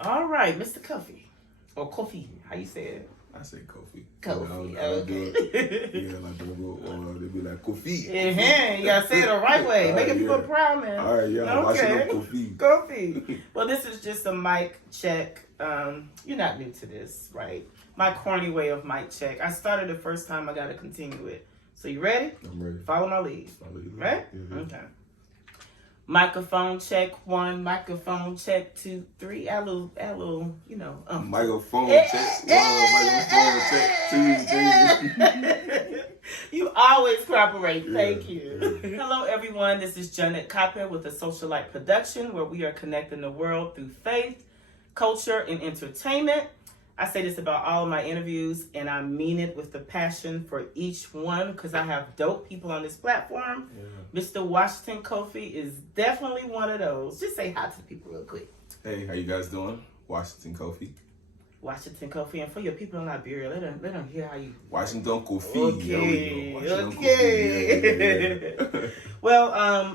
All right, Mr. Kofi. Or Kofi, how you say it? I say Kofi. Kofi, I don't do it. okay. Yeah, like don't go, or they be like Kofi. You gotta say it the right way. Making right, people yeah. proud, man. All right, yeah, Okay. Kofi. Kofi. Well, this is just a mic check. You're not new to this, right? My corny way of mic check. I started the first time, I gotta continue it. So you ready? I'm ready. Follow my lead. Follow you. Right? Mm-hmm. Okay. Microphone check 1, microphone check 2, 3. Add a little, Microphone check. Microphone check 2, 3. You always cooperate. Thank Yeah, you. yeah. Hello, everyone. This is Janet Copper with the Socialite Production, where we are connecting the world through faith, culture, and entertainment. I say this about all of my interviews, and I mean it with the passion for each one because I have dope people on this platform. Yeah. Mr. Washington Kofi is definitely one of those. Just say hi to the people real quick. Hey, how you guys doing? Washington Kofi. Washington Kofi, and for your people in Liberia, let them hear how you. Washington Kofi. Okay. Washington Okay. Kofi. Yeah. Well,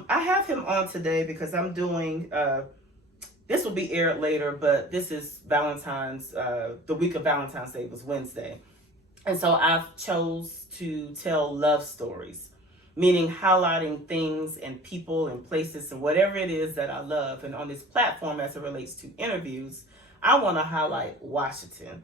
I have him on today because I'm doing. This will be aired later, but this is Valentine's. The week of Valentine's Day was Wednesday, and so I've chose to tell love stories, meaning highlighting things and people and places and whatever it is that I love. And on this platform, as it relates to interviews, I want to highlight Washington.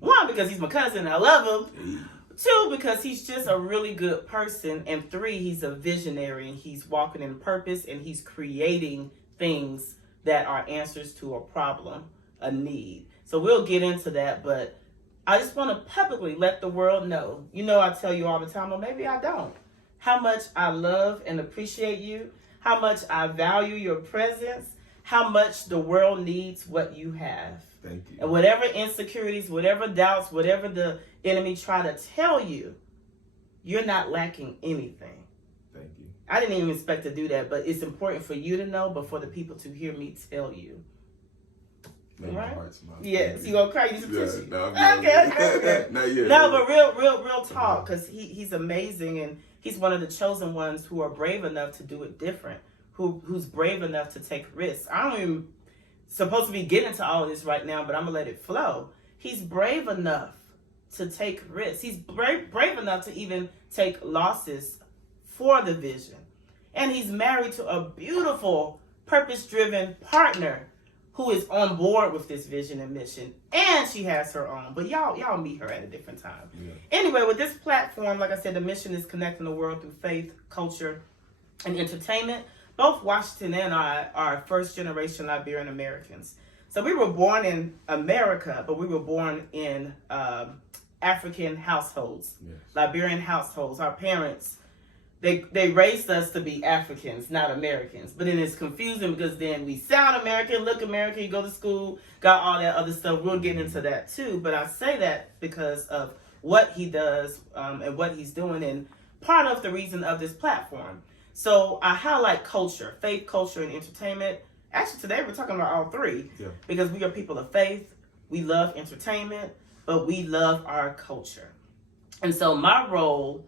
1, because he's my cousin and I love him. 2, because he's just a really good person. And 3, he's a visionary and he's walking in purpose and he's creating things that are answers to a problem, a need. So we'll get into that, but I just want to publicly let the world know. I tell you all the time, or maybe I don't, how much I love and appreciate you, how much I value your presence, how much the world needs what you have. Thank you. And whatever insecurities, whatever doubts, whatever the enemy try to tell you, you're not lacking anything. Thank you. I didn't even expect to do that, but it's important for you to know, but for the people to hear me tell you. Man, right? My heart's mine. Yes, you gonna cry? You some tissue? No, Okay. Not yet. No, but real talk, because he's amazing, and he's one of the chosen ones who are brave enough to do it different, who's brave enough to take risks. I don't even supposed to be getting into all of this right now, but I'm gonna let it flow. He's brave enough to take risks. He's brave enough to even take losses for the vision. And he's married to a beautiful, purpose-driven partner who is on board with this vision and mission. And she has her own. But y'all meet her at a different time. Yeah. Anyway, with this platform, like I said, the mission is connecting the world through faith, culture, and entertainment. Both Washington and I are first-generation Liberian-Americans. So we were born in America, but we were born in African households, yes. Liberian households. Our parents, they raised us to be Africans, not Americans. But then it's confusing because then we sound American, look American, you go to school, got all that other stuff. We'll get into that too. But I say that because of what he does and what he's doing, and part of the reason of this platform. So I highlight culture, faith, culture, and entertainment. Actually, today we're talking about all 3 because we are people of faith. We love entertainment, but we love our culture. And so my role,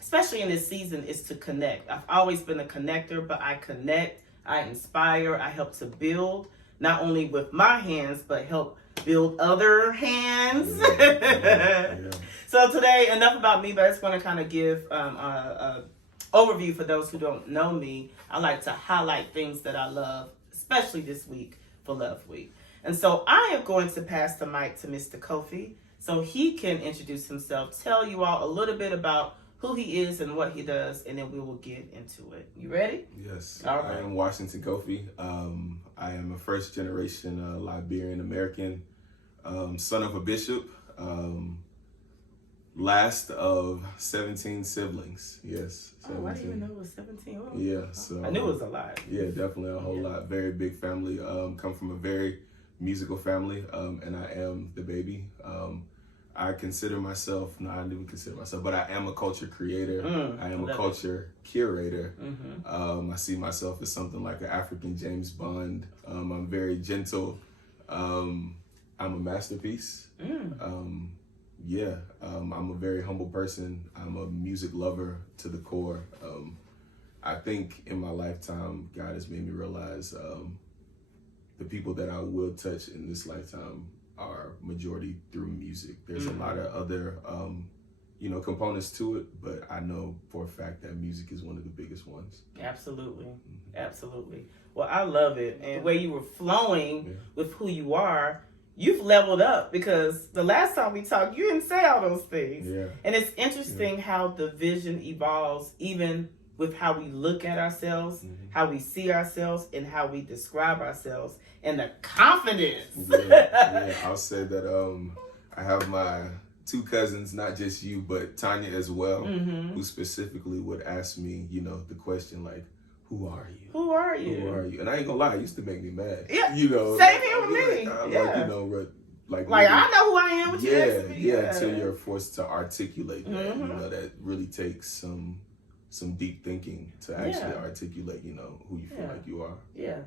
especially in this season, is to connect. I've always been a connector, but I connect, I inspire, I help to build, not only with my hands, but help build other hands. Yeah. So today, enough about me, but I just want to kind of give a overview for those who don't know me. I like to highlight things that I love, especially this week for Love Week. And so I am going to pass the mic to Mr. Kofi so he can introduce himself, tell you all a little bit about who he is and what he does, and then we will get into it. You ready? Yes. All right. I am Washington Kofi. I am a first-generation Liberian-American, son of a bishop, last of 17 siblings. Yes. 17. Oh, I didn't even know it was 17. Oh. Yeah. So I knew it was a lot. Yeah, definitely a whole lot. Very big family. Come from a very musical family, and I am the baby. I consider myself, no, I didn't even consider myself, but I am a culture creator. I am a culture curator. I see myself as something like an African James Bond. I'm very gentle. I'm a masterpiece. I'm a very humble person. I'm a music lover to the core. I think in my lifetime, God has made me realize the people that I will touch in this lifetime are majority through music. There's a lot of other, components to it, but I know for a fact that music is one of the biggest ones. Absolutely. Absolutely. Well, I love it. And the way you were flowing with who you are, you've leveled up, because the last time we talked, you didn't say all those things. Yeah. And it's interesting how the vision evolves, even with how we look at ourselves, how we see ourselves, and how we describe ourselves, and the confidence. I'll say that I have my 2 cousins, not just you, but Tanya as well, who specifically would ask me, the question like, who are you? Who are you? Who are you? And I ain't gonna lie, it used to make me mad. Yeah. Same here with me. Like I know who I am. What you asked me. Yeah, until you're forced to articulate that. That really takes some deep thinking to actually articulate, who you feel like you are. Yeah.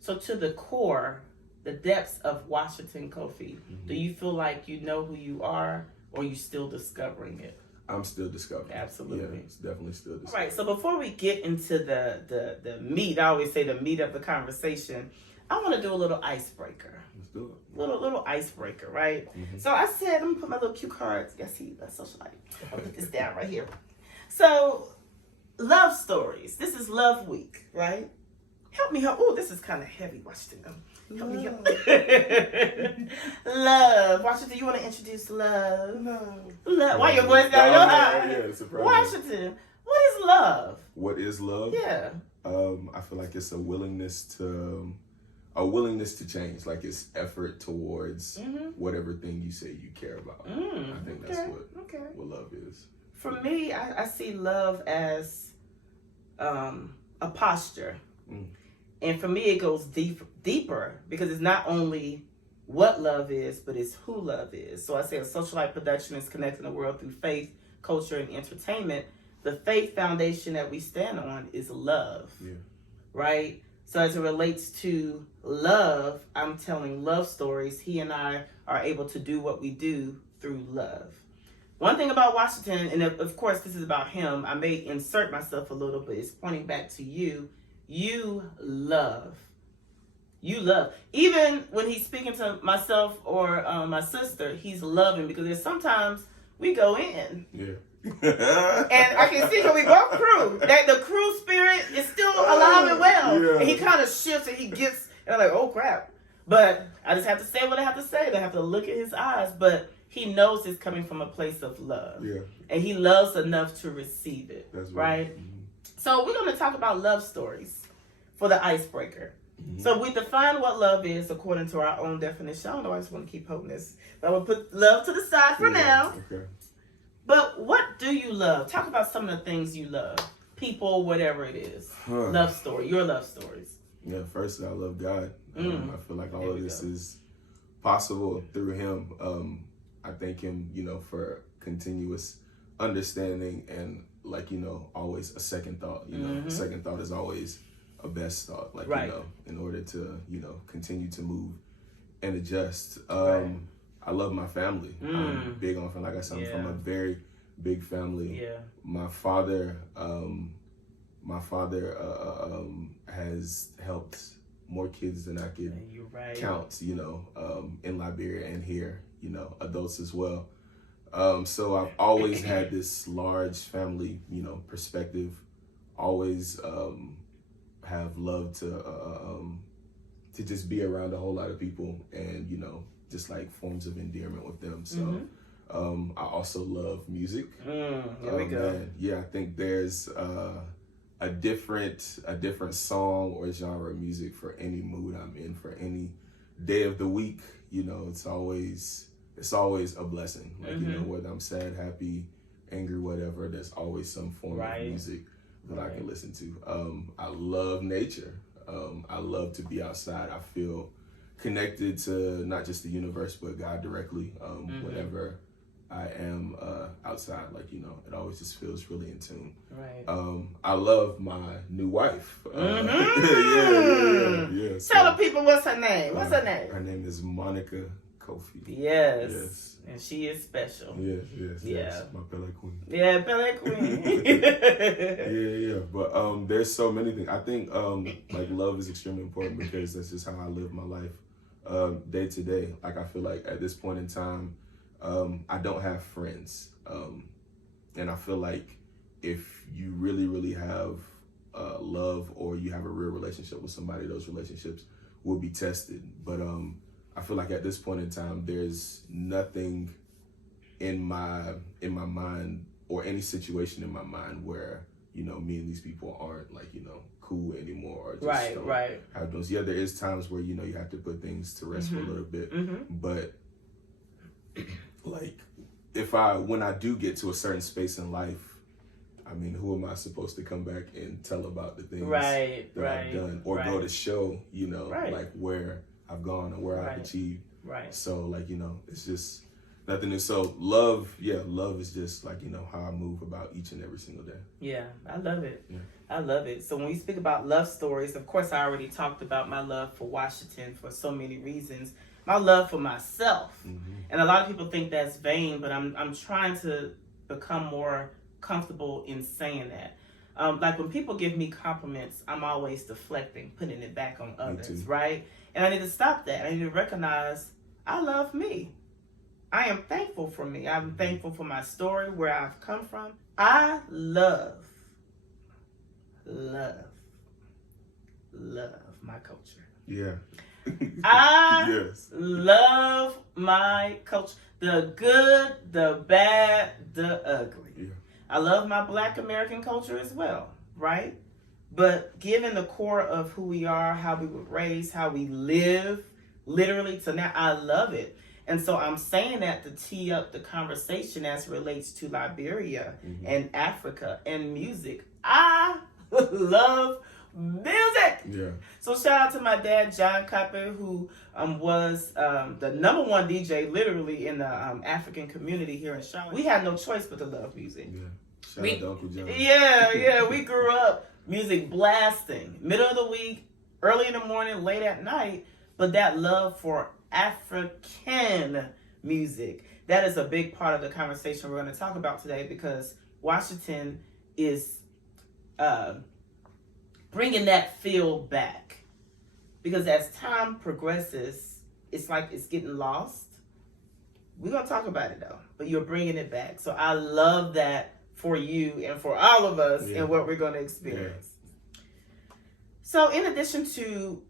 So to the core, the depths of Washington Kofi, do you feel like you know who you are, or are you still discovering it? I'm still discovering. Absolutely. Yeah, it's definitely still discovering. All right, so before we get into the meat, I always say the meat of the conversation, I want to do a little icebreaker. Let's do it. Little icebreaker, right? So I said, I'm going to put my little cue cards. You guys see that socialite. I'll put this down right here. So, love stories. This is Love Week, right? Help me help. Oh, this is kind of heavy, Washington. Help me help. Love. Washington, you want to introduce love? No. Love. Why your voice down your high? Washington, what is love? What is love? Yeah. I feel like it's a willingness to change. Like it's effort towards whatever thing you say you care about. I think that's what love is. For me, I see love as a posture. And for me, it goes deeper, because it's not only what love is, but it's who love is. So I say a socialite production is connecting the world through faith, culture, and entertainment. The faith foundation that we stand on is love, right? So as it relates to love, I'm telling love stories. He and I are able to do what we do through love. One thing about Washington, and of course this is about him, I may insert myself a little, but it's pointing back to you. You love. Even when he's speaking to myself or my sister, he's loving, because there's sometimes we go in. Yeah. And I can see how we both crew. That the crew spirit is still alive and well. Yeah. And he kind of shifts and he gets, and I'm like, oh crap. But I just have to say what I have to say. I have to look at his eyes. But he knows it's coming from a place of love. Yeah. And he loves enough to receive it. That's right? So we're going to talk about love stories for the icebreaker. So we define what love is according to our own definition. I don't know, I just want to keep holding this. But I'm going to put love to the side for now. Okay. But what do you love? Talk about some of the things you love. People, whatever it is. Love story, your love stories. Yeah, first I love God. I feel like all of this is possible through him. I thank him, for continuous understanding and always a second thought. Second thought is always a best thought. In order to, continue to move and adjust. I love my family. I'm big on family. Like I said, I'm from a very big family. Yeah. My father has helped more kids than I could count, in Liberia and here, adults as well. So I've always had this large family, perspective. Always have loved to just be around a whole lot of people and, just like forms of endearment with them. So I also love music. Here we go. Yeah, I think there's a different song or genre of music for any mood I'm in, for any day of the week. It's always a blessing. Whether I'm sad, happy, angry, whatever, there's always some form of music that I can listen to. I love nature. I love to be outside. I feel connected to not just the universe, but God directly. Whenever I am outside, it always just feels really in tune. Right. I love my new wife. Yeah. So, tell the people what's her name. What's her name? Her name is Monica Kofi. Yes. And she is special. Yes. My Pele Queen. Yeah, Pele Queen. yeah. But there's so many things. I think like love is extremely important because that's just how I live my life day to day. Like I feel like at this point in time, I don't have friends. And I feel like if you really, really have love or you have a real relationship with somebody, those relationships will be tested. But I feel like at this point in time, there's nothing in my mind or any situation in my mind where, you know, me and these people aren't like, you know, cool anymore or just right. have those. Yeah, there is times where, you know, you have to put things to rest for a little bit. But like when I do get to a certain space in life, I mean, who am I supposed to come back and tell about the things that I've done or go to show, you know, like where I've gone or where I've achieved. Right. So like, you know, it's just nothing new. So love is just like, you know, how I move about each and every single day. Yeah, I love it. Yeah. I love it. So when we speak about love stories, of course, I already talked about my love for Washington for so many reasons. My love for myself. And a lot of people think that's vain, but I'm trying to become more comfortable in saying that. Like when people give me compliments, I'm always deflecting, putting it back on others, right? And I need to stop that. I need to recognize I love me. I am thankful for me. I'm thankful for my story, where I've come from. I love my culture. Yeah. I love my culture. The good, the bad, the ugly. Yeah. I love my Black American culture as well, right? But given the core of who we are, how we were raised, how we live, literally to now, I love it. And so I'm saying that to tee up the conversation as it relates to Liberia and Africa and music. I love music. Yeah. So shout out to my dad, John Kofi, who was the number one DJ literally in the African community here in Charlotte. We had no choice but to love music. Yeah. Shout out to Uncle John. Yeah. We grew up music blasting, middle of the week, early in the morning, late at night. But that love for African music, that is a big part of the conversation we're going to talk about today, because Washington is bringing that feel back. Because as time progresses, it's like it's getting lost. We're going to talk about it though, but you're bringing it back. So I love that for you and for all of us and what we're going to experience. So in addition to,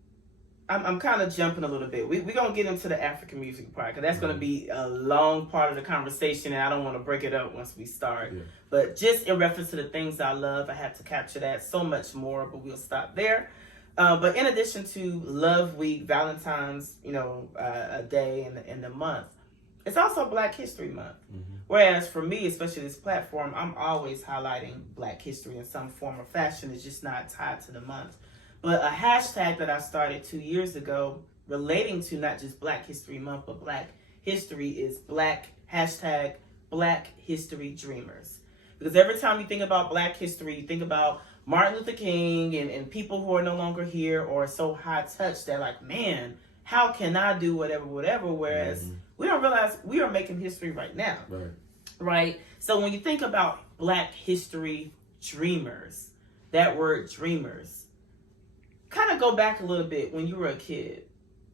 I'm kind of jumping a little bit. We're going to get into the African music part, because that's going to be a long part of the conversation, and I don't want to break it up once we start. But just in reference to the things I love, I have to capture that. So much more, but we'll stop there. But in addition to Love Week, Valentine's, a day in the month, it's also Black History Month. Whereas for me, especially this platform, I'm always highlighting Black history in some form or fashion. It's just not tied to the month. But a hashtag that I started 2 years ago relating to not just Black History Month, but Black history is hashtag Black History Dreamers. Because every time you think about Black history, you think about Martin Luther King and people who are no longer here or so high touch that like, man, how can I do whatever? Whereas we don't realize we are making history right now. Right? So when you think about Black history dreamers, that word dreamers, kind of go back a little bit when you were a kid.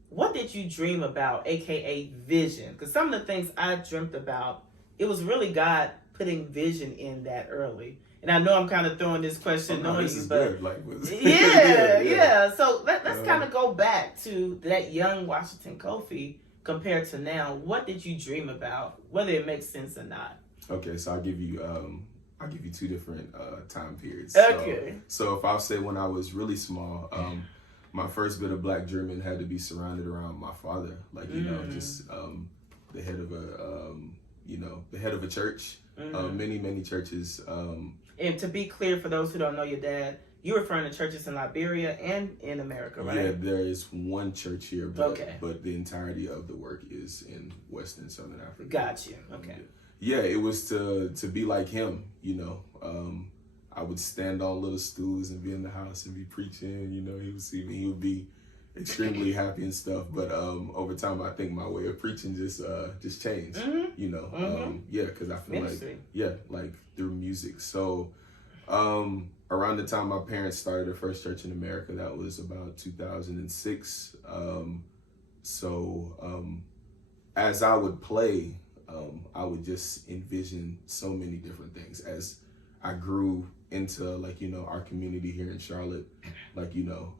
What did you dream about, aka vision? Because some of the things I dreamt about, it was really God putting vision in that early. And I know I'm kind of throwing this question on you, but yeah. So let's kind of go back to that young Washington Kofi compared to now. What did you dream about, whether it makes sense or not? Okay, so I'll give you two different time periods. Okay. So if I'll say when I was really small, my first bit of Black dreaming had to be surrounded around my father, like just the head of a church, many churches. And to be clear, for those who don't know your dad, you're referring to churches in Liberia and in America, right? Yeah, there is one church here, but the entirety of the work is in West and Southern Africa. Got you. Okay. Yeah, it was to be like him, I would stand on little stools and be in the house and be preaching, he would see me. extremely happy and stuff. But over time, I think my way of preaching just changed. You know, yeah, because I feel like through music. So around the time my parents started the first church in America, that was about 2006. As I would play, I would just envision so many different things as I grew into, like, you know, our community here in Charlotte. Like, you know,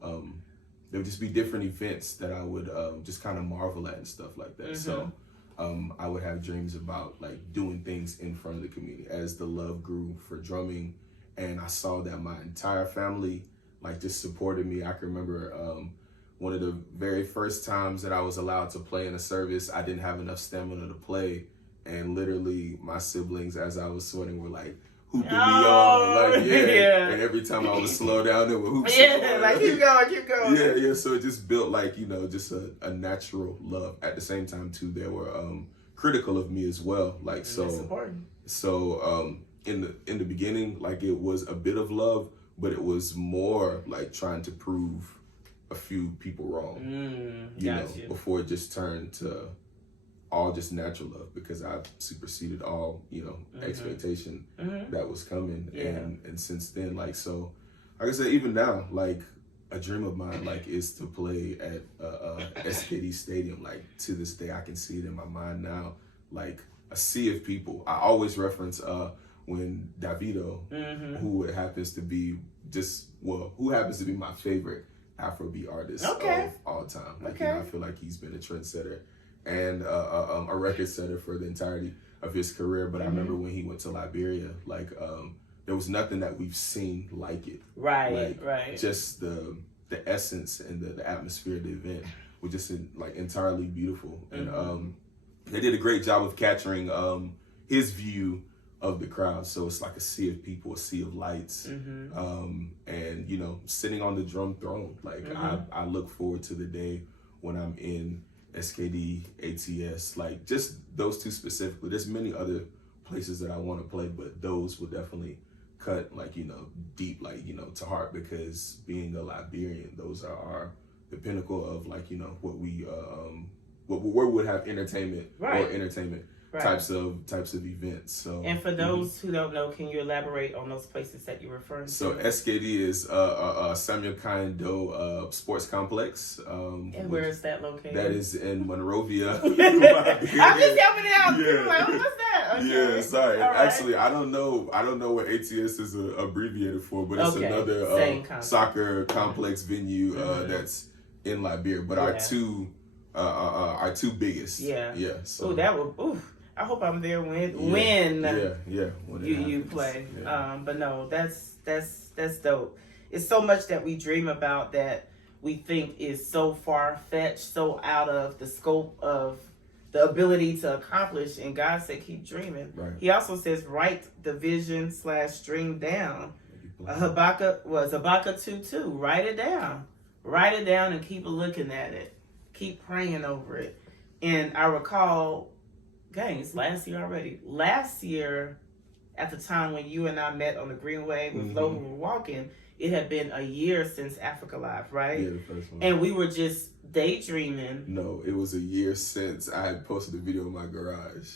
there would just be different events that I would just kind of marvel at and stuff like that. So I would have dreams about like doing things in front of the community as the love grew for drumming. And I saw that my entire family like just supported me. I can remember one of the very first times that I was allowed to play in a service, I didn't have enough stamina to play. And literally my siblings, as I was sorting, were like hooping me on. Like, And every time I would slow down, they would hoop. Like keep going. Yeah. So it just built like, you know, just a natural love. At the same time too, they were critical of me as well. Like, so that's important. So in the beginning, like it was a bit of love, but it was more like trying to prove a few people wrong, you know, before it just turned to all just natural love, because I've superseded all, you know, expectation that was coming. And since then, like, so like I said, even now, like a dream of mine, like, is to play at SKD Stadium. Like, to this day, I can see it in my mind now, like a sea of people. I always reference when Davido, who happens to be my favorite Afrobeat artist of all time. Like, you know, I feel like he's been a trendsetter and a record setter for the entirety of his career. But I remember when he went to Liberia, like there was nothing that we've seen like it. Right. Just the essence and the atmosphere of the event was just like entirely beautiful. And they did a great job of capturing his view of the crowd. So it's like a sea of people, a sea of lights, and, you know, sitting on the drum throne. Like I look forward to the day when I'm in SKD, ATS, like just those two specifically. There's many other places that I want to play, but those will definitely cut, like, you know, deep, like, you know, to heart, because being a Liberian, those are the pinnacle of, like, you know, what we where we would have entertainment or entertainment types of events. So, and for those who don't know, can you elaborate on those places that you're referring to? So SKD is Samuel Kaindo Sports Complex. And where is that located? That is in Monrovia. I'm just helping it out. Yeah. Like, what's that? Okay. Yeah, sorry. Right. Actually, I don't know what ATS is abbreviated for, but it's another soccer complex venue that's in Liberia. But our two biggest. Yeah. So that would. I hope I'm there when you play. Yeah. But no, that's dope. It's so much that we dream about that we think is so far-fetched, so out of the scope of the ability to accomplish. And God said, keep dreaming. Right. He also says, write the vision / dream down. Habakkuk 2:2. Write it down. Write it down and keep looking at it. Keep praying over it. And I recall, it's last year already. Last year, at the time when you and I met on the Greenway with Flo, we were walking, it had been a year since Africa Live, right? Yeah, the first one. And we were just daydreaming. No, it was a year since I had posted a video in my garage.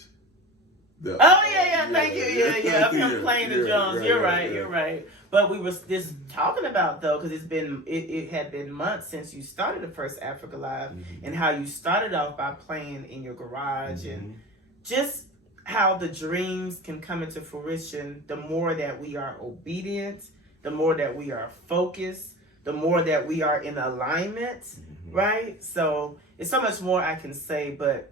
Thank you. Yeah. Of him playing the drums. You're right. But we were just talking about, though, because it had been months since you started the first Africa Live, and how you started off by playing in your garage, and just how the dreams can come into fruition the more that we are obedient, the more that we are focused, the more that we are in alignment, right? So it's so much more I can say, but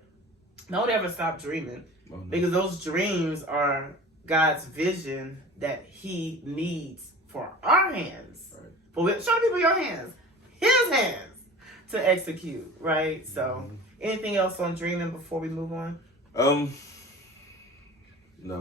don't ever stop dreaming, because those dreams are God's vision that He needs for our hands. Right. Show people your hands, His hands, to execute, right? So anything else on dreaming before we move on? No,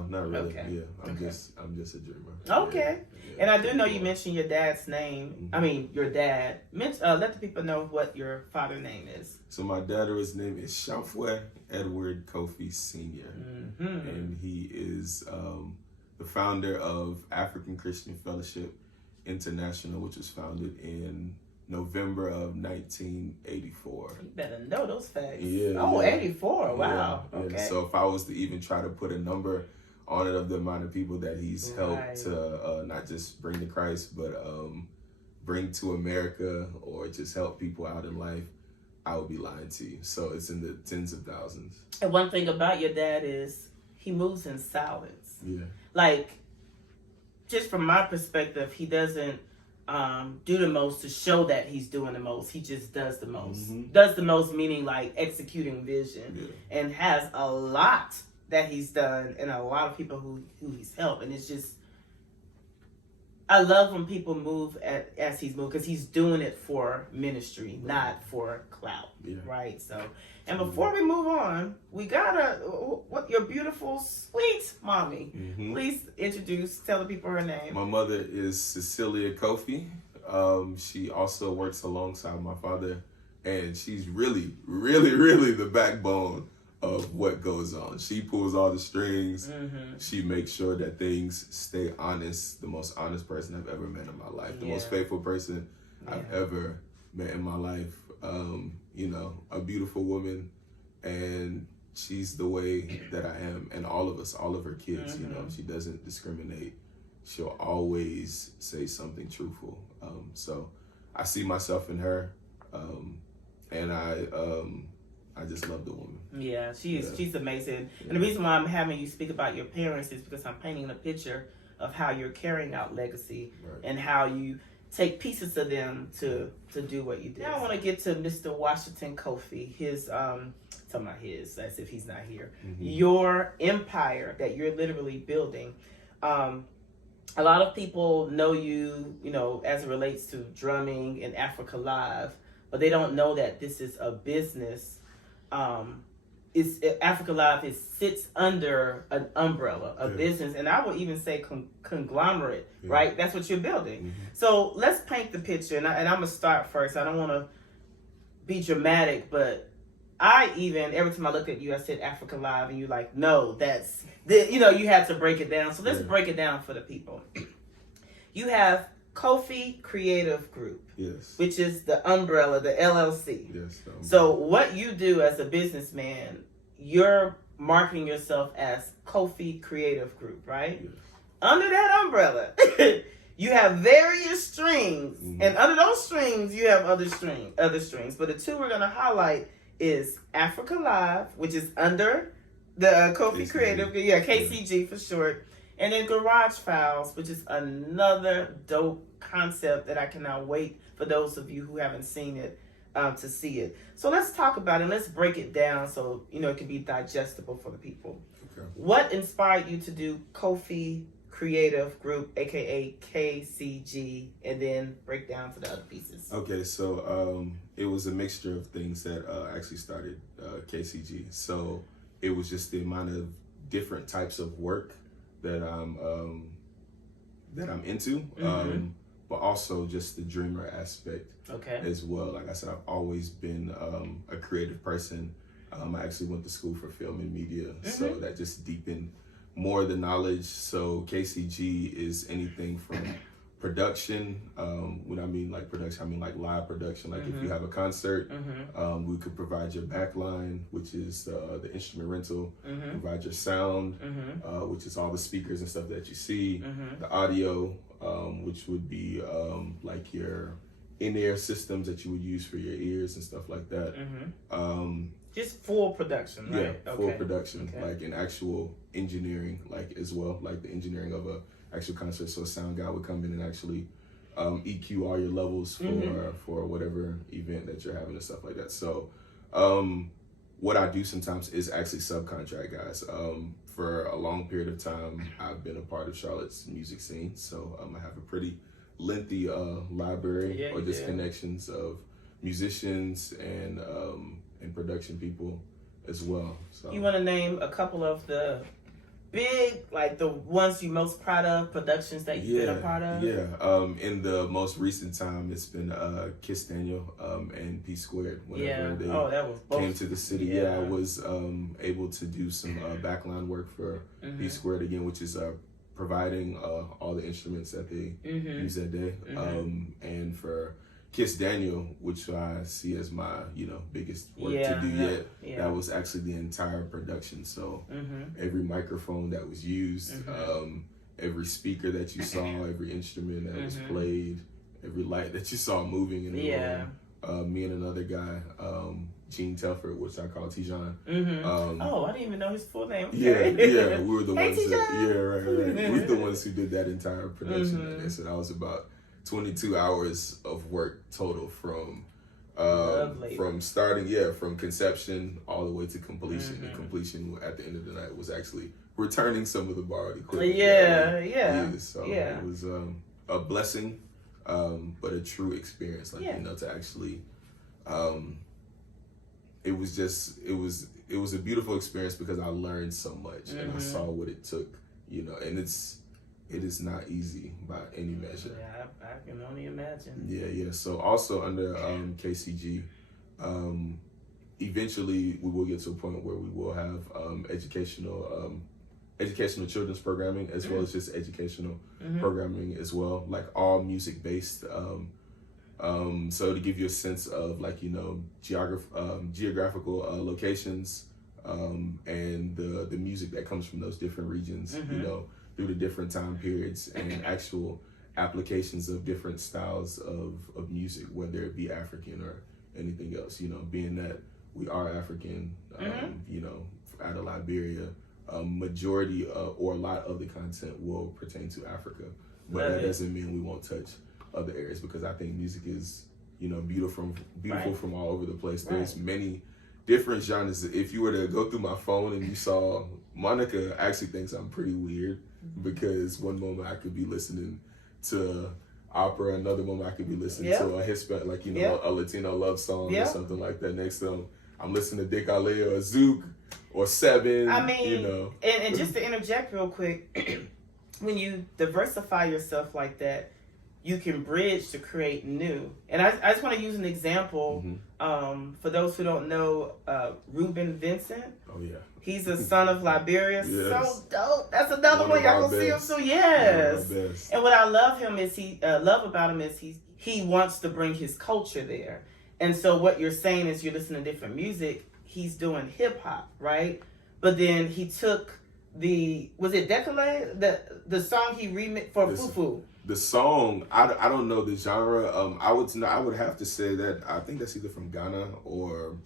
not really. Okay. Yeah, I'm just a dreamer. Okay. Yeah. And I do know you mentioned your dad's name. I mean, your dad. Let the people know what your father's name is. So my dad's name is Shamfwe Edward Kofi Sr. And he is the founder of African Christian Fellowship International, which was founded in November of 1984. You better know those facts. Yeah. Oh, yeah. 84. Wow. Yeah, Okay. So if I was to even try to put a number on it of the amount of people that he's helped to not just bring to Christ, but bring to America or just help people out in life, I would be lying to you. So it's in the tens of thousands. And one thing about your dad is he moves in silence. Yeah. Like, just from my perspective, he doesn't do the most to show that he's doing the most. He just does the most. Mm-hmm. Does the most meaning like executing vision, Yeah. and has a lot that he's done and a lot of people who he's helped. And it's just, I love when people move as he's moved, because he's doing it for ministry, not for clout. Yeah. Right? So, and before we move on, we gotta, what your beautiful, sweet mommy. Mm-hmm. Please tell the people her name. My mother is Cecilia Kofi. She also works alongside my father, and she's really, really, really the backbone of what goes on. She pulls all the strings. Mm-hmm. She makes sure that things stay honest. The most honest person I've ever met in my life. The most faithful person I've ever met in my life. A beautiful woman, and she's the way that I am, and all of us, all of her kids. Mm-hmm. She doesn't discriminate. She'll always say something truthful. So I see myself in her, and I just love the woman. Yeah, she's amazing. And the reason why I'm having you speak about your parents is because I'm painting a picture of how you're carrying out legacy, and how you take pieces of them to do what you did. Now I want to get to Mr. Washington Kofi. His talking about his, as if he's not here. Mm-hmm. Your empire that you're literally building. A lot of people know you, as it relates to drumming and Africa Live, but they don't know that this is a business. Africa Live sits under an umbrella, a business, and I would even say conglomerate, right? That's what you're building. Mm-hmm. So let's paint the picture, and I'm gonna start first. I don't want to be dramatic, but every time I look at you, I said Africa Live, and you're like, no, that's you had to break it down. So let's break it down for the people. You have Kofi Creative Group, which is the umbrella, the LLC. Yes. So what you do as a businessman, you're marketing yourself as Kofi Creative Group, right? Yes. Under that umbrella, you have various strings, and under those strings, you have other strings. But the two we're going to highlight is Africa Live, which is under the Kofi Creative, KCG for short, and then Garage Files, which is another dope concept that I cannot wait for those of you who haven't seen it to see it. So let's talk about it. Let's break it down so it can be digestible for the people. Okay. What inspired you to do Kofi Creative Group, aka KCG, and then break down to the other pieces? Okay, so it was a mixture of things that actually started KCG. So it was just the amount of different types of work that I'm into, but also just the dreamer aspect as well. Like I said, I've always been a creative person. I actually went to school for film and media, so that just deepened more the knowledge. So KCG is anything from production. When I mean like production, I mean like live production. Like if you have a concert, we could provide your backline, which is the instrument rental, provide your sound, which is all the speakers and stuff that you see, the audio, which would be like your in-ear systems that you would use for your ears and stuff like that. Just full production, right? Yeah, full production, like an actual engineering, like as well, like the engineering of a actual concert. So a sound guy would come in and actually EQ all your levels for whatever event that you're having and stuff like that. So what I do sometimes is actually subcontract guys. For a long period of time, I've been a part of Charlotte's music scene. So I have a pretty lengthy library or just connections of musicians and production people as well. So you want to name a couple of the big, like the ones you're most proud of, productions that you've been a part of? In the most recent time, it's been Kiss Daniel and P Squared. Whenever they came to the city, I was able to do some backline work for P Squared again, which is providing all the instruments that they use that day. And for Kiss Daniel, which I see as my, biggest work to do yet. Yeah. That was actually the entire production. So every microphone that was used, every speaker that you saw, every instrument that was played, every light that you saw moving in the room. Me and another guy, Gene Telford, which I call Tijan. I didn't even know his full name. Okay. Yeah, we were the ones right. We were the ones who did that entire production. And so that was about 22 hours of work total from starting, from conception all the way to completion. And completion at the end of the night was actually returning some of the borrowed equipment. So it was a blessing, but a true experience. To actually, it was a beautiful experience because I learned so much and I saw what it took, and it is not easy by any measure. Yeah, I can only imagine. Yeah. So also under KCG, eventually we will get to a point where we will have educational children's programming as well as just educational programming as well, like all music based. So to give you a sense of geographical locations and the music that comes from those different regions, through the different time periods and actual applications of different styles of music, whether it be African or anything else, being that we are African, out of Liberia, majority or a lot of the content will pertain to Africa, but that doesn't mean we won't touch other areas because I think music is, beautiful from all over the place. There's many different genres. If you were to go through my phone and you saw, Monica actually thinks I'm pretty weird because one moment I could be listening to opera, another moment I could be listening to a Hispanic, a Latino love song or something like that. Next time I'm listening to Dick Ale or Zouk or Seven. I mean, and just to interject real quick, when you diversify yourself like that, you can bridge to create new. And I just want to use an example for those who don't know Reuben Vincent. Oh, yeah. He's a son of Liberia. So dope. That's another one y'all gonna see him soon. Yes. And what I love about him is he wants to bring his culture there. And so what you're saying is you're listening to different music. He's doing hip hop, right? But then he took was it Dekale? The song he remixed for Fufu. The song, I don't know the genre. I would have to say that I think that's either from Ghana or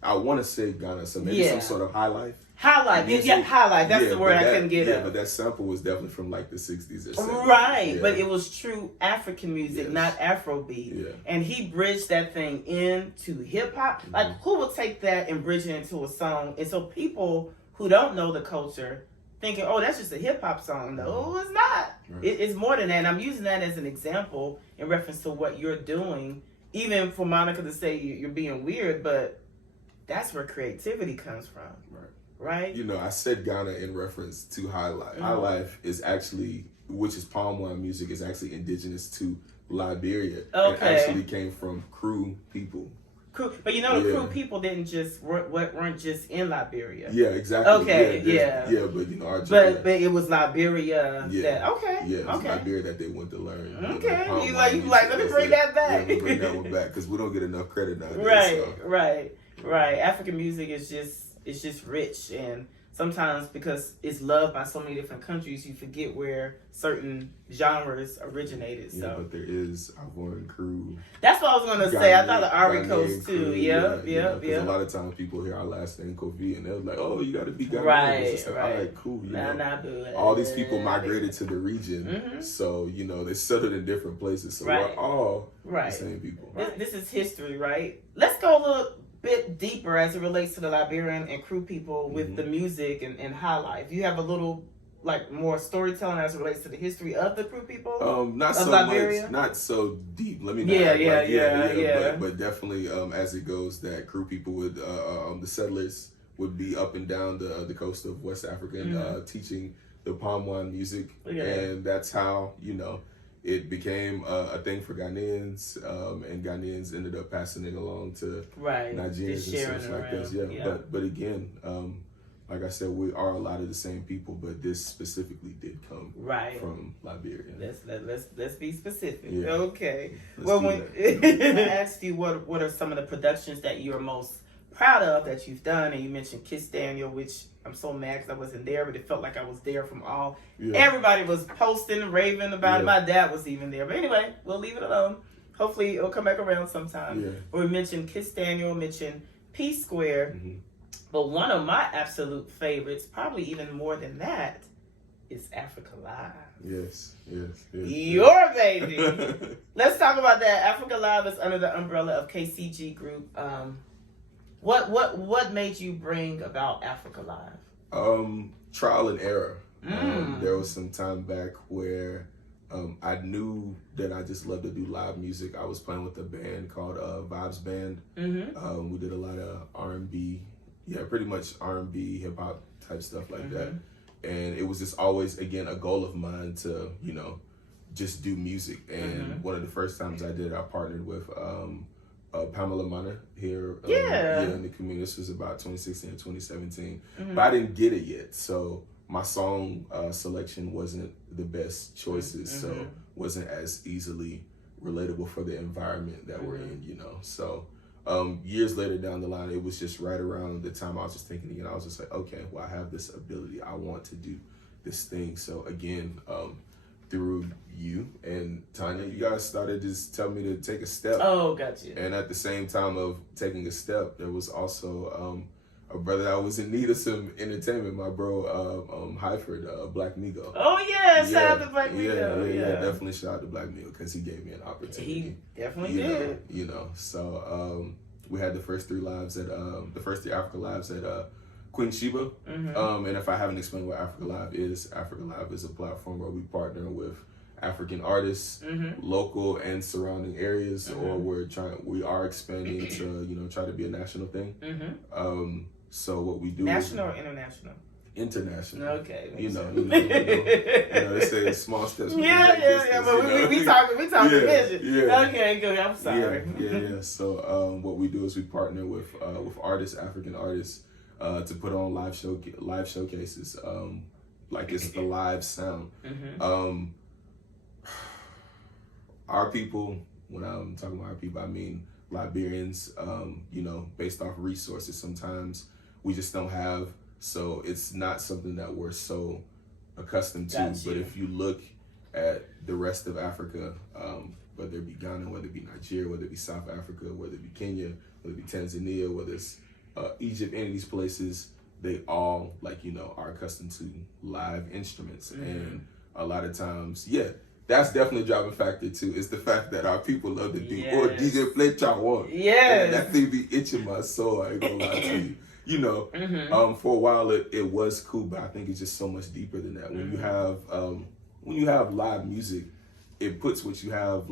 I want to say Ghana, so maybe some sort of high life. High life, high life. That's the word I couldn't get at. Yeah, but that sample was definitely from like the 60s or 70s. Right, but it was true African music, not Afrobeat. Yeah. And he bridged that thing into hip hop. Like, who would take that and bridge it into a song? And so people who don't know the culture thinking, oh, that's just a hip hop song. No, it's not. Right. It's more than that. And I'm using that as an example in reference to what you're doing. Even for Monica to say you're being weird, but that's where creativity comes from. Right? I said Ghana in reference to High Life. High Life is actually, which is palm wine music, is actually indigenous to Liberia. Okay. It actually came from Kru people. But the Kru people weren't just in Liberia. Yeah, exactly. Okay, but our but it was Liberia. It was Liberia that they went to learn. Okay, you let me bring that back. Let me bring that one back because we don't get enough credit nowadays. Right. African music is just rich, and sometimes because it's loved by so many different countries, you forget where certain genres originated. Yeah, but there is Ivorian Kru. That's what I was gonna say. I thought the Ivory Coast too. Yeah. A lot of times people hear our last name Kofi, and they're like, "Oh, you got to be Ghanaian." Right. All right, cool. All these people migrated to the region, so they settled in different places. So we're all the same people. This is history, right? Let's go a little bit deeper as it relates to the Liberian and Kru people with the music and High Life. You have a little more storytelling as it relates to the history of the Kru people. Not so Liberia? Much, not so deep. Let me know. But definitely as it goes, that Kru people would the settlers would be up and down the coast of West Africa and teaching the palm wine music, and that's how it became a thing for Ghanaians, and Ghanaians ended up passing it along to Nigerians and stuff like this. But again, like I said, we are a lot of the same people, but this specifically did come from Liberia. Let's be specific. Yeah. Okay. Let's when I asked you what are some of the productions that you're most proud of that you've done, and you mentioned Kiss Daniel, which I'm so mad because I wasn't there, but it felt like I was there from all. Yeah. Everybody was posting and raving about it. My dad was even there. But anyway, we'll leave it alone. Hopefully it'll come back around sometime. Yeah. But we mentioned Kiss Daniel, mentioned P Square. Mm-hmm. But one of my absolute favorites, probably even more than that, is Africa Live. Yes. Your baby. Let's talk about that. Africa Live is under the umbrella of KCG Group. What made you bring about Africa Live? Trial and error. There was some time back where I knew that I just loved to do live music. I was playing with a band called Vibes Band. Mm-hmm. We did a lot of R&B. Yeah, pretty much R&B, hip hop type stuff like that. And it was just always, again, a goal of mine to, just do music. And one of the first times I did, I partnered with Pamela Mana here in the community. This was about 2016 or 2017. But I didn't get it yet. So my song selection wasn't the best choices. So wasn't as easily relatable for the environment that we're in, So years later down the line, it was just right around the time I was just thinking again, I was just like, okay, well, I have this ability. I want to do this thing. So again, through you and Tanya, you guys started just telling me to take a step. Oh, gotcha. And at the same time of taking a step, there was also a brother that was in need of some entertainment, my bro, Hyford, Black Migo. Oh, yeah, shout out to Black Migo. Yeah, definitely shout out to Black Migo because he gave me an opportunity. He definitely did. So we had the first three Africa Lives at Queen Sheba. And if I haven't explained what Africa Live is a platform where we partner with African artists, local and surrounding areas, or we are expanding to try to be a national thing. So what we do national or international? International. Okay. They say small steps. Yeah. But we talking vision. Yeah. Okay, good. I'm sorry. Yeah. So what we do is we partner with artists, African artists, to put on live showcases. Like it's the live sound. Our people, when I'm talking about our people, I mean Liberians, based off resources. Sometimes we just don't have, so it's not something that we're so accustomed to. Gotcha. But if you look at the rest of Africa, whether it be Ghana, whether it be Nigeria, whether it be South Africa, whether it be Kenya, whether it be Tanzania, whether it's Egypt, any of these places, they all are accustomed to live instruments. And a lot of times, that's definitely a driving factor too. It's the fact that our people love to do, or DJ play Chawan. Yes. That thing be itching my soul, I ain't gonna lie to you. For a while it was cool, but I think it's just so much deeper than that. When you have live music, it puts what you have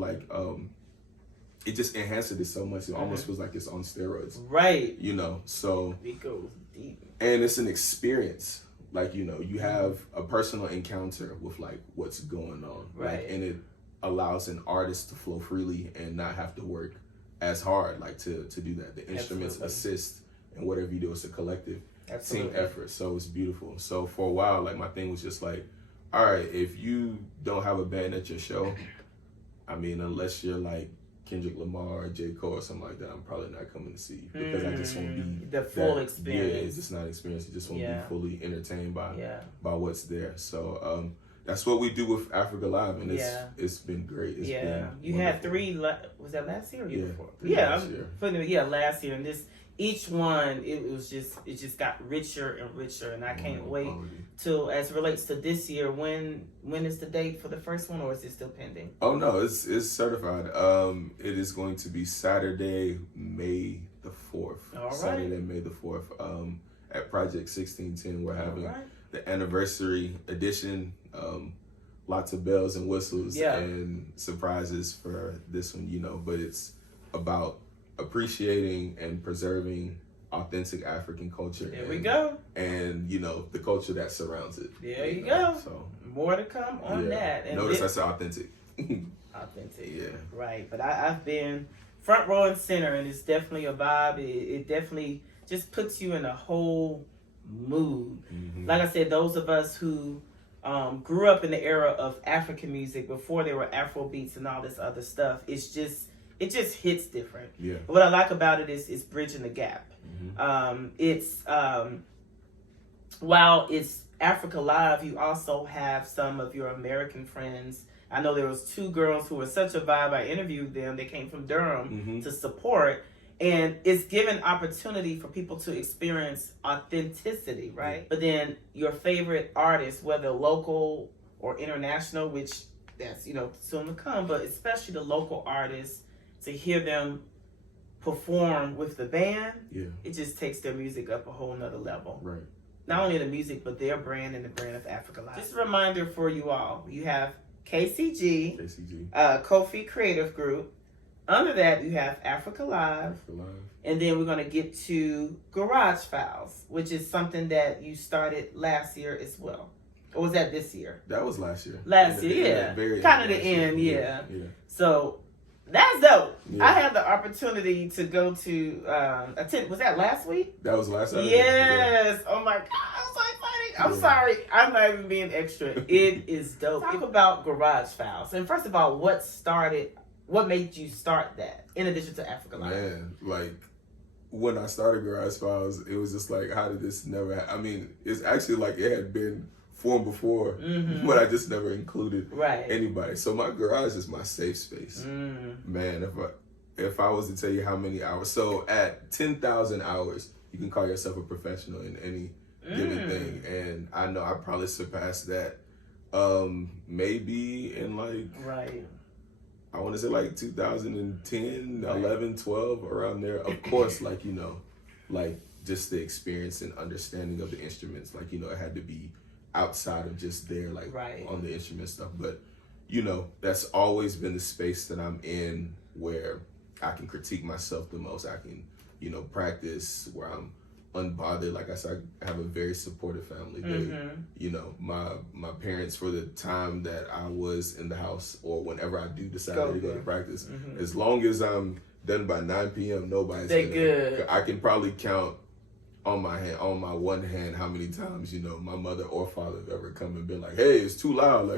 it just enhances it so much. It almost feels like it's on steroids. Right. So it goes deep. And it's an experience. You have a personal encounter with what's going on. Right. And it allows an artist to flow freely and not have to work as hard to do that. The instruments assist, and whatever you do, it's a collective team effort. So it's beautiful. So for a while, my thing was just all right, if you don't have a band at your show, I mean, unless you're Kendrick Lamar or J. Cole or something like that, I'm probably not coming to see you because I just won't be the full experience. Yeah, it's just not experience. You just won't be fully entertained by what's there. So that's what we do with Africa Live, and it's been great. It's been you had three. Was that last year or year before? Last year. Last year, and each one it just got richer and richer, and I can't wait till as it relates to this year. When is the date for the first one, or is it still pending? Oh no, it's certified. It is going to be Saturday, May the 4th. All right. Saturday, May the 4th. At Project 1610, we're having the anniversary edition. Lots of bells and whistles and surprises for this one, but it's about appreciating and preserving authentic African culture. There we go. And, the culture that surrounds it. There you go. So more to come on that. And notice I said authentic. Authentic. Yeah. Right. But I've been front row and center, and it's definitely a vibe. It definitely just puts you in a whole mood. Like I said, those of us who grew up in the era of African music before there were Afro beats and all this other stuff, it just hits different. Yeah. What I like about it is bridging the gap. While it's Africa Live, you also have some of your American friends. I know there was 2 girls who were such a vibe. I interviewed them. They came from Durham to support. And it's given opportunity for people to experience authenticity, right? But then your favorite artists, whether local or international, which that's, soon to come, but especially the local artists, to hear them perform with the band, it just takes their music up a whole nother level. Right. Not only the music, but their brand and the brand of Africa Live. Just a reminder for you all, you have KCG, Kofi Creative Group. Under that, you have Africa Live. And then we're going to get to Garage Files, which is something that you started last year as well. Or was that this year? That was last year. Last year, yeah. Kind of the end, yeah. So that's dope. Yeah. I had the opportunity to go to attend. Was that last week? That was last Saturday. Yes. Yeah. Oh my God. I'm so excited. I'm sorry. I'm not even being extra. It is dope. Talk about Garage Files. And first of all, what made you start that in addition to Africa Live? Man, like when I started Garage Files, it was just like, how did this never happen? I mean, it's actually like it had been formed before, but I just never included anybody. So my garage is my safe space. Man, if I was to tell you how many hours, so at 10,000 hours, you can call yourself a professional in any given thing. And I know I probably surpassed that maybe in I want to say like 2010, 11, 12, around there. Of course, like just the experience and understanding of the instruments, it had to be outside of just there, on the instrument stuff. But, that's always been the space that I'm in where I can critique myself the most. I can, practice where I'm unbothered. Like I said, I have a very supportive family. They, my parents, for the time that I was in the house or whenever I do decide to go to practice, as long as I'm done by 9 p.m., nobody's good. I can probably count on my one hand how many times, my mother or father have ever come and been like, hey, it's too loud.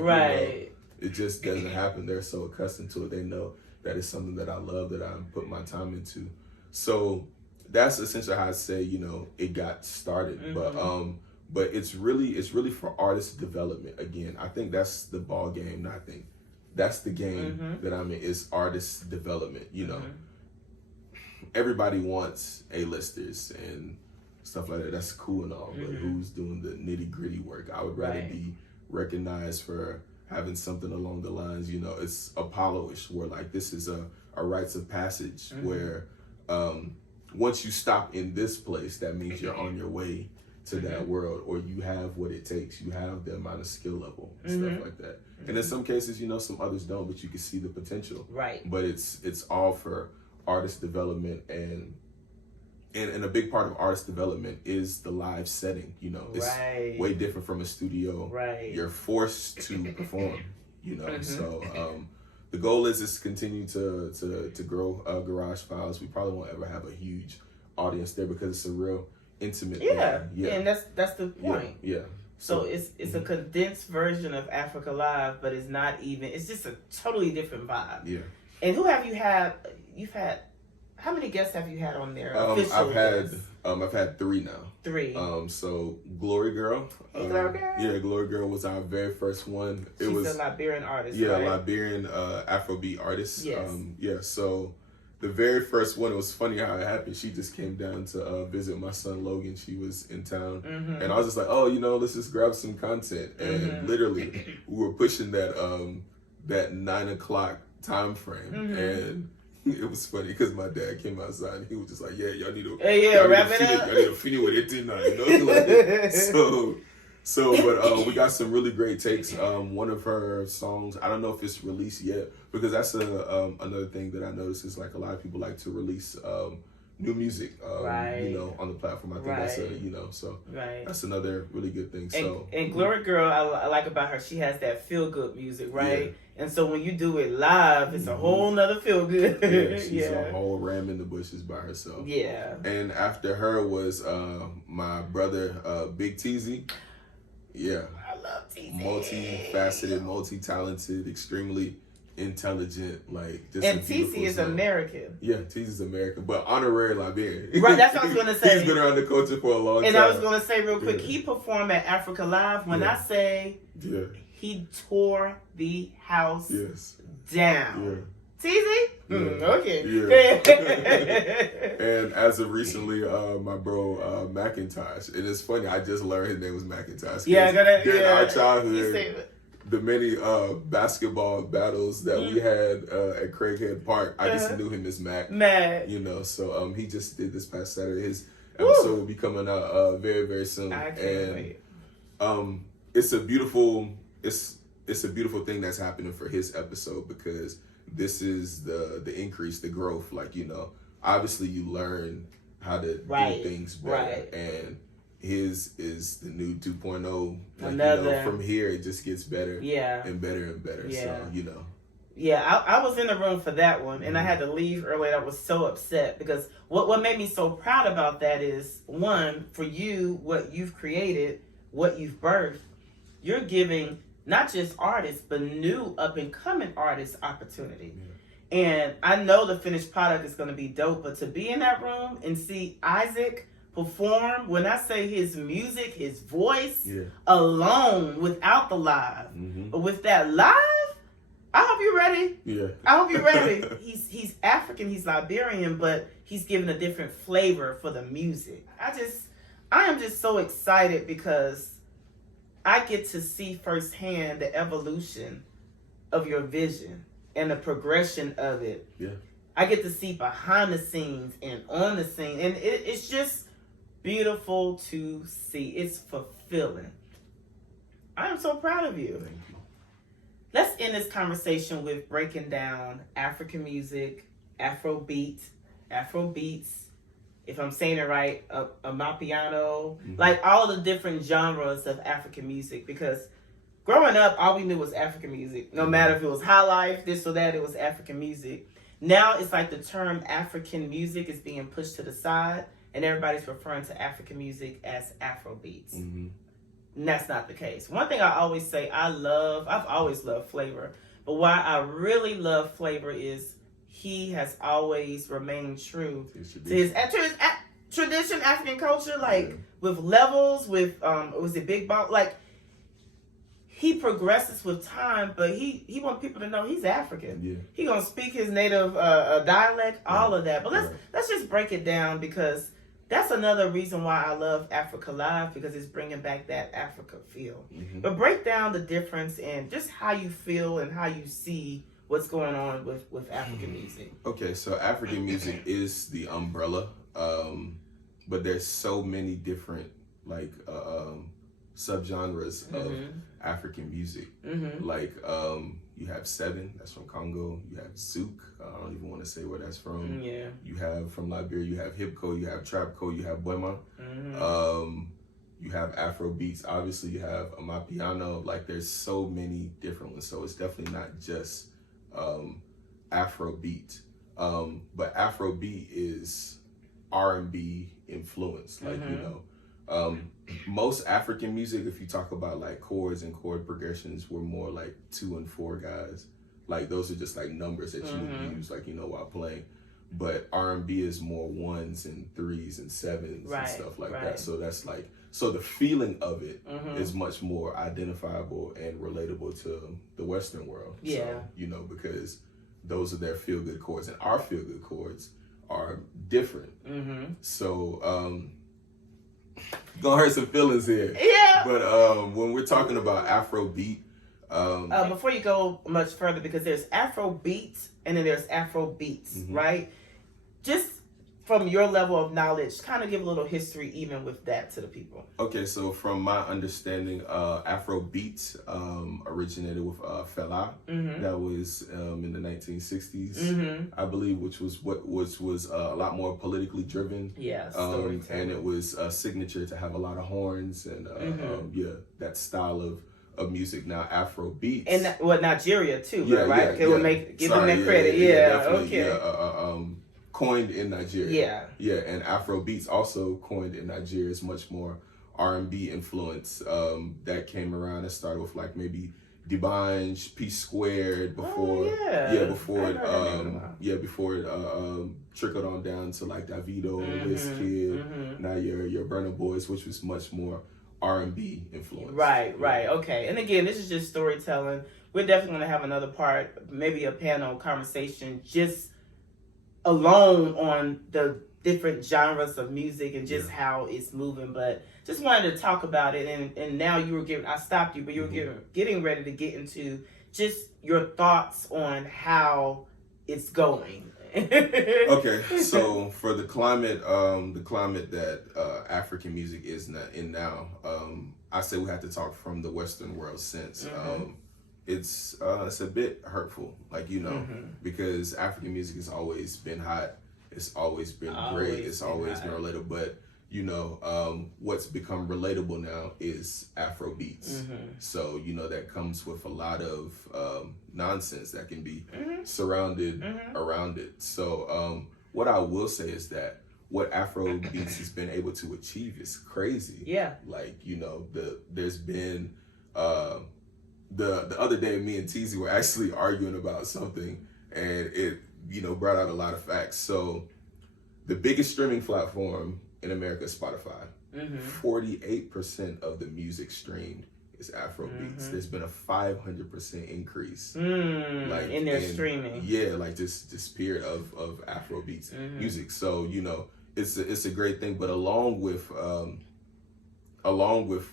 It just doesn't happen. They're so accustomed to it. They know that it's something that I love, that I put my time into. So that's essentially how I say, it got started. But it's really for artist development. Again, I think that's the ball game. Not I think that's the game that I'm in, is artist development. Everybody wants A-listers and stuff like that. That's cool and all, but who's doing the nitty gritty work? I would rather be recognized for having something along the lines, it's Apollo-ish, where this is a rites of passage where once you stop in this place, that means you're on your way to that world, or you have what it takes. You have the amount of skill level and stuff like that. And in some cases, some others don't, but you can see the potential. Right. But it's all for artist development, and a big part of artist development is the live setting. It's way different from a studio. Right. You're forced to perform. So the goal is to continue to grow Garage Files. We probably won't ever have a huge audience there because it's a real intimate thing. Yeah, and that's the point. Yeah. So it's a condensed version of Africa Live, but it's not even. It's just a totally different vibe. Yeah. And who have you had? You've had. How many guests have you had on there? I've had 3 now. 3. So Glory Girl. Glory Girl. Yeah, Glory Girl was our very first one. She's a Liberian artist. Yeah, right? Liberian Afrobeat artist. Yes. So the very first one, it was funny how it happened. She just came down to visit my son Logan. She was in town, and I was just like, oh, let's just grab some content. And literally, we were pushing that 9 o'clock time frame, and it was funny because my dad came outside and he was just like, yeah, y'all need to wrap it up. Y'all need to finish with it tonight, but we got some really great takes. One of her songs, I don't know if it's released yet, because that's another thing that I noticed is a lot of people like to release new music, Right. you know, on the platform. I think that's Right. you know, so Right. that's another really good thing. And, So and Glory Girl, I like about her, she has that feel good music, right? Yeah. And so when you do it live, it's a whole nother feel good. Yeah, she's a whole ram in the bushes by herself. Yeah. And after her was my brother, Big Teezy. Yeah. I love Teezy. Multifaceted, multi-talented, extremely intelligent, like just and a beautiful Teezy is soul. American. Yeah, Teezy's American, but honorary Liberian. Right, that's what I was gonna say. He's been around the culture for a long time. And I was gonna say real quick, Yeah. he performed at Africa Live. When I say he tore the house down. Teezy? Okay. And as of recently, my bro Macintosh, and it's funny, I just learned his name was Macintosh. Yeah, during our childhood, the many basketball battles that we had at Craighead Park, I just knew him as Mac. You know, so he just did this past Saturday. His episode will be coming out very, very soon. I can't wait. It's a beautiful thing that's happening for his episode, because this is the increase, the growth. Like, you know, obviously you learn how to do things better, and his is the new 2.0. Like, you know, from here it just gets better and better and better. So, you know. Yeah, I was in the room for that one, and I had to leave early. I was so upset because what made me so proud about that is, one, for you, what you've created, what you've birthed, you're giving not just artists, but new up-and-coming artists opportunity. And I know the finished product is going to be dope, but to be in that room and see Isaac perform, when I say his music, his voice alone, without the live, but with that live, I hope you're ready. I hope you're ready. He's African, he's Liberian, but he's giving a different flavor for the music. I am just so excited because I get to see firsthand the evolution of your vision and the progression of it. I get to see behind the scenes and on the scene, and it's just beautiful to see. It's fulfilling. I am so proud of you. Thank you. Let's end this conversation with breaking down African music, Afrobeats, if I'm saying it right, Amapiano, like all the different genres of African music. Because growing up, all we knew was African music. No matter if it was high life, this or that, it was African music. Now it's like the term African music is being pushed to the side, and everybody's referring to African music as Afrobeats. And that's not the case. One thing I always say, I've always loved Flavor, but why I really love Flavor is he has always remained true to his tradition, African culture, like with levels, with was it Big Ball? Like, he progresses with time, but he wants people to know he's African. He gonna speak his native dialect, all of that. But let's just break it down, because that's another reason why I love Africa Live, because it's bringing back that Africa feel. But break down the difference and just how you feel and how you see what's going on with African music. Okay, so African music is the umbrella, but there's so many different like subgenres of African music. Like you have Seven, that's from Congo. You have Zouk, I don't even want to say where that's from. You have from Liberia, you have Hipco, you have Trapco, you have Bwema. You have Afro beats, obviously you have Amapiano. Like, there's so many different ones, so it's definitely not just Afro beat, but Afro beat is R&B influence. Like, you know, most African music, if you talk about like chords and chord progressions, were more like 2 and 4 guys. Like, those are just like numbers that you would use, like, you know, while playing. But R&B is more 1s and 3s and 7s and stuff like that. So that's like, so the feeling of it is much more identifiable and relatable to the Western world. So, you know, because those are their feel-good chords, and our feel-good chords are different. So, gonna hurt some feelings here. But when we're talking about Afro beat, before you go much further, because there's Afro beats and then there's Afro beats, right? Just from your level of knowledge, kind of give a little history even with that to the people. Okay, so from my understanding, Afro beats originated with Fela. That was in the 1960s, I believe, which was a lot more politically driven. Yeah, and it was a signature to have a lot of horns and that style of music. Now Afro beats and Nigeria too, right? Give them that credit. Coined in Nigeria. And Afro beats also coined in Nigeria is much more R&B influence that came around. It started with like maybe D'banj, P Squared before before it trickled on down to like Davido, Wizkid, now your Burna Boys, which was much more R&B influence. Right. Okay. And again, this is just storytelling. We're definitely going to have another part, maybe a panel conversation, just alone on the different genres of music and just how it's moving. But just wanted to talk about it. And now I stopped you, but you were getting ready to get into just your thoughts on how it's going. Okay, so for the climate that African music is in now, I say we have to talk from the Western world sense. It's a bit hurtful, because African music has always been hot. It's always been great. It's always been relatable. But what's become relatable now is Afro beats. So that comes with a lot of nonsense that can be surrounded around it. So what I will say is that what Afro beats has been able to achieve is crazy. Yeah. There's been the other day, me and Teezy were actually arguing about something, and it brought out a lot of facts. So the biggest streaming platform in America is Spotify. 48% of the music streamed is Afro beats. There's been a 500% increase in their streaming. Yeah, this period of Afro beats music. So it's a great thing. But along with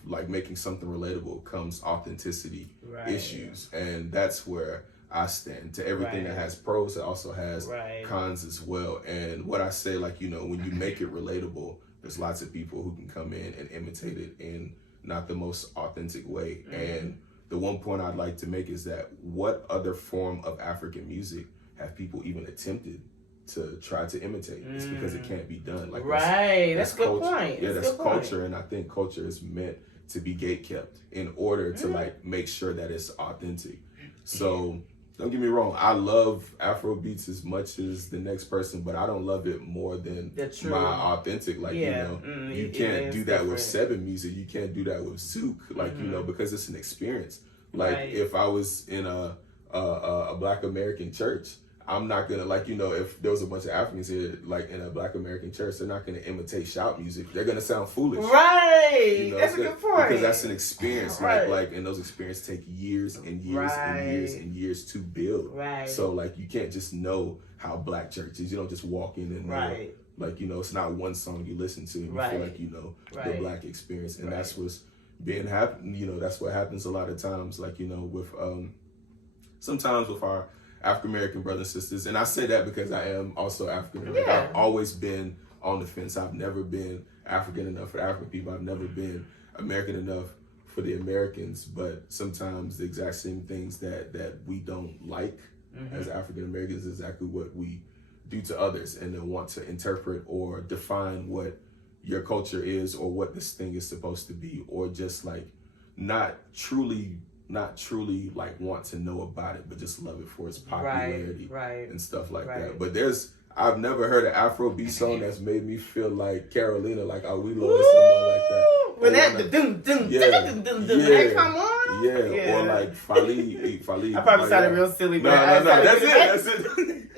like making something relatable comes authenticity issues, and that's where I stand. To everything that has pros, it also has cons as well. And what I say, when you make it relatable, there's lots of people who can come in and imitate it in not the most authentic way. And the one point I'd like to make is that what other form of African music have people even attempted to try to imitate? It's because it can't be done. That's a good point. Yeah, that's culture, and I think culture is meant to be gatekept in order to make sure that it's authentic. So don't get me wrong, I love Afro beats as much as the next person, but I don't love it more than my authentic. You can't do that with Seven music. You can't do that with Zouk, because it's an experience. If I was in a Black American church, I'm not gonna if there was a bunch of Africans here in a Black American church, they're not gonna imitate shout music. They're gonna sound foolish. Right. That's a good point. Because that's an experience. And those experiences take years and years and years and years to build. Right. So you can't just know how Black church is. You don't just walk in and know. It's not one song you listen to and you feel like you know the Black experience. And that's what's being happen. That's what happens a lot of times. With sometimes with our African American brothers and sisters, and I say that because I am also African American. I've always been on the fence. I've never been African enough for African people. I've never been American enough for the Americans. But sometimes the exact same things that we don't like as African Americans is exactly what we do to others, and then want to interpret or define what your culture is or what this thing is supposed to be, or just not truly want to know about it, but just love it for its popularity and stuff like that. But I've never heard an Afrobeat song that's made me feel like Carolina, like Awilo or something like that. When that that come on, or like Fali. I probably sounded real silly, but no, that's it.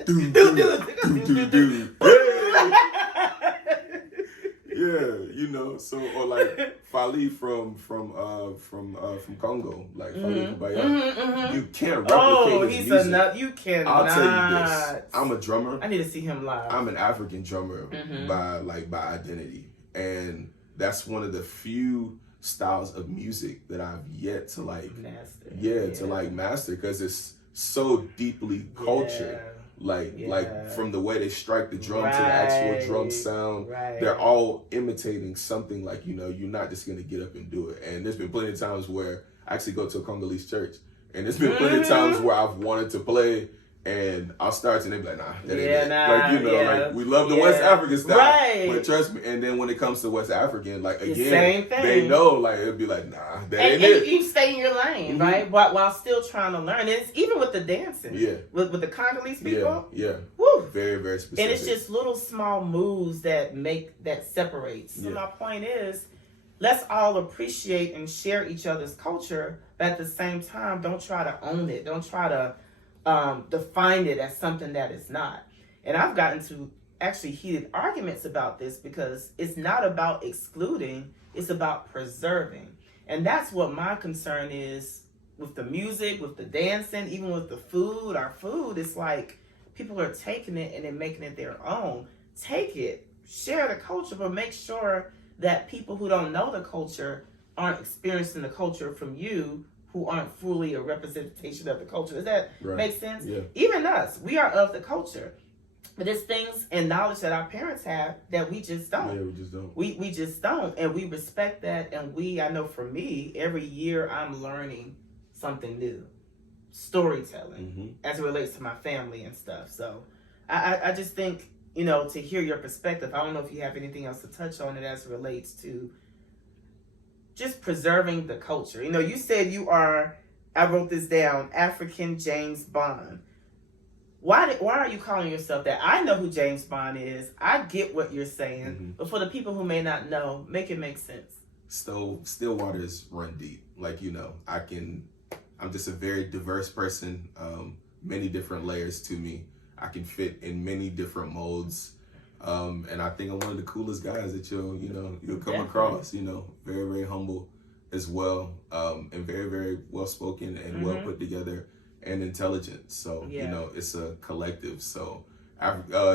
So or Fali from Congo, Fali Kubaya. You can't replicate his music. You cannot. I'll tell you this. I'm a drummer. I need to see him live. I'm an African drummer by identity, and that's one of the few styles of music that I've yet to master. To master, because it's so deeply cultured. Like from the way they strike the drum to the actual drum sound, they're all imitating something. Like, you know, you're not just gonna get up and do it. And there's been plenty of times where I actually go to a Congolese church, and there's been plenty of times where I've wanted to play, and I'll start and they be like, nah, that ain't it. Like, you know, like, we love the West African style, but trust me. And then when it comes to West African, like, again, they know, like, it'll be like, nah, that ain't it. You stay in your lane, right? While still trying to learn. And it's even with the dancing, with the Congolese people, woo, very, very specific. And it's just little small moves that separate. So my point is, let's all appreciate and share each other's culture, but at the same time, don't try to own it. Don't try to define it as something that it's not. And I've gotten to actually heated arguments about this because it's not about excluding, it's about preserving. And that's what my concern is with the music, with the dancing, even with the food. Our food is like people are taking it and then making it their own. Take it, share the culture, but make sure that people who don't know the culture aren't experiencing the culture from you, who aren't fully a representation of the culture. Does that make sense? Yeah. Even us, we are of the culture. But there's things and knowledge that our parents have that we just don't. Yeah, we just don't. We just don't. And we respect that. And I know for me, every year I'm learning something new. Storytelling as it relates to my family and stuff. So I just think, you know, to hear your perspective, I don't know if you have anything else to touch on it as it relates to just preserving the culture. You know, you said you are, I wrote this down, African James Bond. Why are you calling yourself that? I know who James Bond is. I get what you're saying. But for the people who may not know, make it make sense. Still waters run deep. Like, you know, I'm just a very diverse person. Many different layers to me. I can fit in many different molds. And I think I'm one of the coolest guys that you'll come across, you know, very, very humble as well, and very, very well spoken and well put together and intelligent. So, you know, it's a collective. So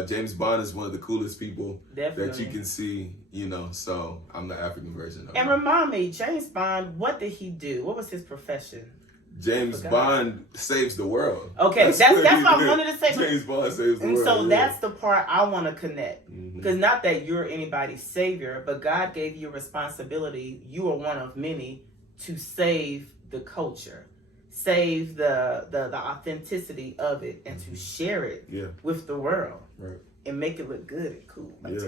James Bond is one of the coolest people that you can see, you know, so I'm the African version of him. And remind me, James Bond, what did he do? What was his profession? James Bond saves the world. Okay, that's what I wanted to say. James Bond saves the world. And so that's the part I want to connect. Because not that you're anybody's savior, but God gave you a responsibility. You are one of many to save the culture, save the authenticity of it, and to share it with the world. Right. And make it look good and cool. Like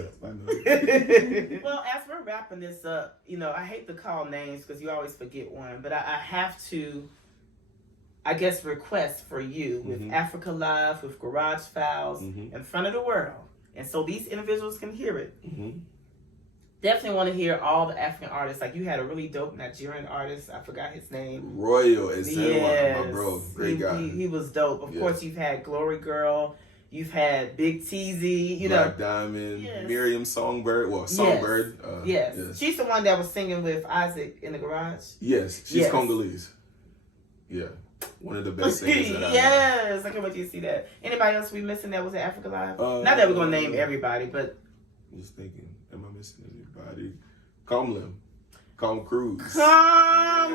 Well, as we're wrapping this up, you know, I hate to call names because you always forget one, but I have to, I guess, request for you with Africa Live, with Garage Files, in front of the world. And so these individuals can hear it. Definitely want to hear all the African artists. Like, you had a really dope Nigerian artist. I forgot his name. Royal is my bro. Great guy. He was dope. Of course, you've had Glory Girl. You've had Big TZ. You Black know, Diamond. Miriam Songbird. Well, Songbird. Yes. She's the one that was singing with Isaac in the garage. Yes. She's Congolese. Yeah. One of the best singers that I know. Yes. I can't wait to see that. Anybody else we missing that was at Africa Live? Not that we're going to name everybody, but. I'm just thinking, am I missing anybody? Calm Cruz. Yeah,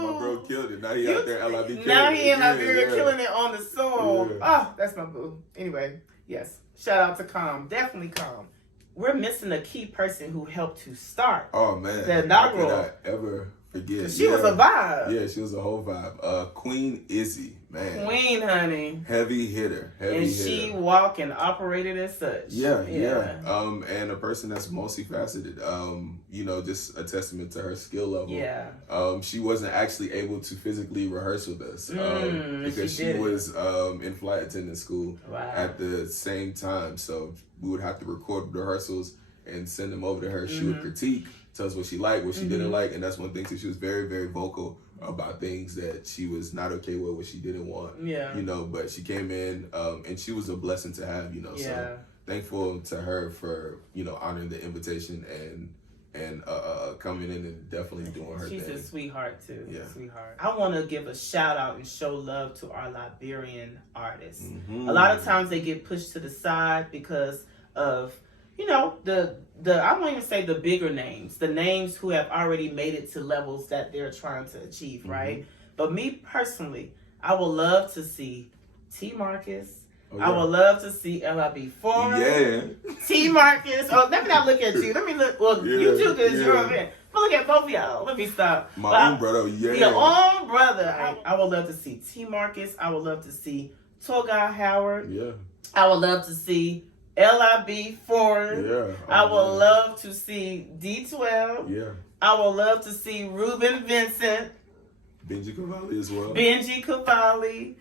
my bro killed it. Now he out there LIB killing it. Now he in Liberia killing it on the song. Oh, that's my boo. Anyway, yes. Shout out to Calm. Definitely Calm. We're missing a key person who helped to start. Oh, man. The inaugural. How could I ever forget? She was a vibe. Yeah, she was a whole vibe. Queen Izzy, man. Queen, honey. Heavy hitter. She walked and operated as such. Yeah. And a person that's multifaceted. You know, just a testament to her skill level. Yeah. She wasn't actually able to physically rehearse with us because she was in flight attendant school at the same time. So we would have to record rehearsals and send them over to her. She would critique, tell us what she liked, what she didn't like, and that's one thing too. She was very, very vocal about things that she was not okay with, what she didn't want. Yeah. You know, but she came in and she was a blessing to have, you know. Yeah. So thankful to her for, you know, honoring the invitation and coming in and definitely doing her thing. She's a sweetheart too. Yeah. Sweetheart. I want to give a shout out and show love to our Liberian artists. A lot of times they get pushed to the side because of, you know, the I won't even say the bigger names, the names who have already made it to levels that they're trying to achieve, right? But me personally, I would love to see T. Marcus. Oh, I would love to see LIB Foreign. Yeah. T. Marcus. Oh, let me not look at you. Let me look. Well, you too, because you're a man. But look at both of y'all. Let me stop. My own brother, yeah. Your own brother. I would love to see T. Marcus. I would love to see Togai Howard. Yeah. I would love to see LIB Foreign. Yeah. I would love to see D12. Yeah. I would love to see Ruben Vincent. Benji Cavalli as well. Benji Cavalli.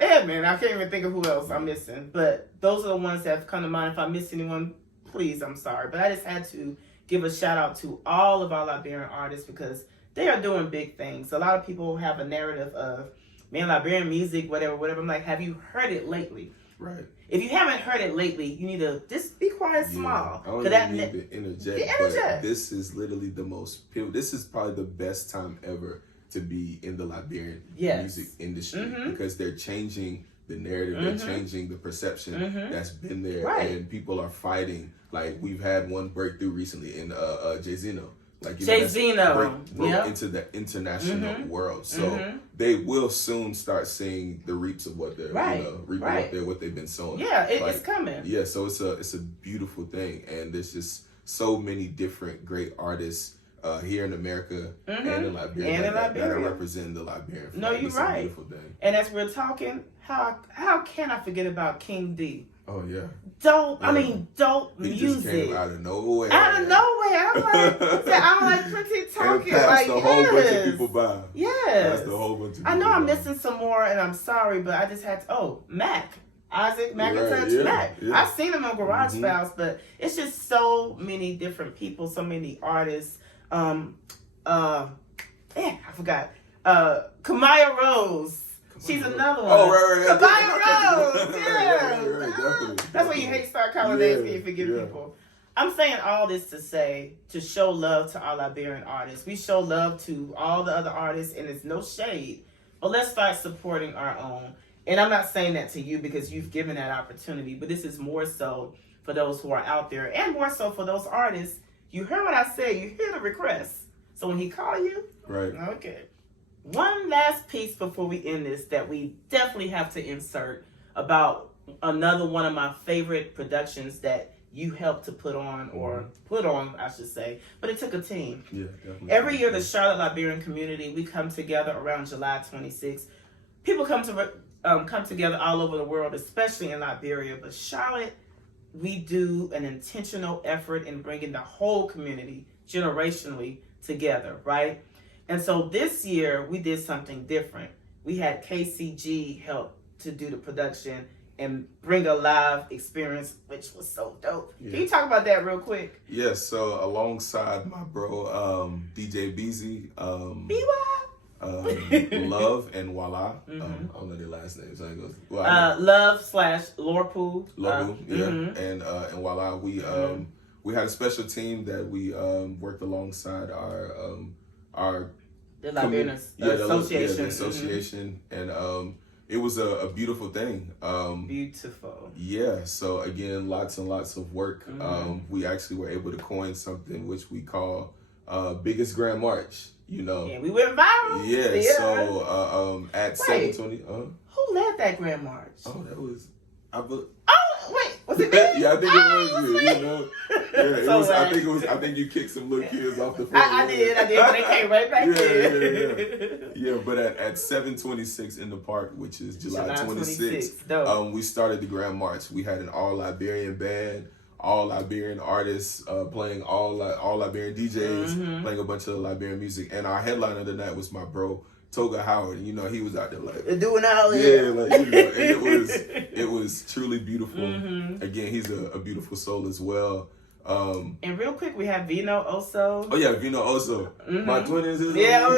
Yeah, man, I can't even think of who else I'm missing. But those are the ones that have come to mind. If I miss anyone, please, I'm sorry. But I just had to give a shout out to all of our Liberian artists because they are doing big things. A lot of people have a narrative of, man, Liberian music, whatever. I'm like, have you heard it lately? Right. If you haven't heard it lately, you need to just be quiet, small. I don't even need to interject. But this is literally the most pivotal. This is probably the best time ever to be in the Liberian music industry because they're changing the narrative, they're changing the perception that's been there, and people are fighting. Like we've had one breakthrough recently in Jay Zeno. Like Jay Zeno broke into the international world, so they will soon start seeing the reaps of what they're what they've been sowing. Yeah, it's coming. Yeah, so it's a beautiful thing, and there's just so many different great artists here in America and in Liberia that are representing the Liberian flag. No, you're right. A beautiful thing. And as we're talking, how can I forget about King D? Oh yeah. Dope He music. just came out of nowhere. I'm like pretty talking. And passed like, a whole bunch of people by. Yes. Passed a whole bunch of people I know I'm by. missing some more, and I'm sorry, but I just had to. Mac. Isaac McIntosh Mac. Yeah. I've seen him on Garage Files, but it's just so many different people, so many artists. I forgot. Kamaya Rose. She's another one. Oh, right. Kamaya Rose. Yeah. Right, definitely. That's when you hate start calling names and you forget people. I'm saying all this to say, to show love to our Liberian artists. We show love to all the other artists, and it's no shade. But let's start supporting our own. And I'm not saying that to you because you've given that opportunity, but this is more so for those who are out there and more so for those artists. You heard what I said. You hear the request. So when he call you, right? Okay. One last piece before we end this that we definitely have to insert about another one of my favorite productions that you helped to put on, I should say. But it took a team. Yeah, definitely. Every year, the Charlotte Liberian community, we come together around July 26th. People come together all over the world, especially in Liberia. But Charlotte, we do an intentional effort in bringing the whole community generationally together, right? And so this year, we did something different. We had KCG help to do the production and bring a live experience, which was so dope. Yeah. Can you talk about that real quick? Yes, so alongside my bro, DJ BZ, Love and Voila. I don't know their last names. Love / Lorpu. And Voila. We had a special team that we worked alongside the Liberian Association. The association, and it was a beautiful thing. Beautiful. Yeah. So again, lots and lots of work. We actually were able to coin something which we call Biggest Grand March. You know. Yeah, we went viral. Yeah. So at 720. Who led that Grand March? Oh, that was. Was it me? Yeah, I think it was you. You know, yeah, it was. I think you kicked some little kids off the front. I did, but they came right back in. Yeah, but at 7:26 in the park, which is July 26th, we started the Grand March. We had an all Liberian band, all Liberian artists playing, all Liberian DJs playing a bunch of Liberian music, and our headliner of the night was my bro Togai Howard. You know, he was out there like doing all that. Yeah, like, you know, and it was truly beautiful. Again, he's a beautiful soul as well. And real quick, we have Vino Oso. Oh yeah, Vino Oso. My twin is his. Yeah,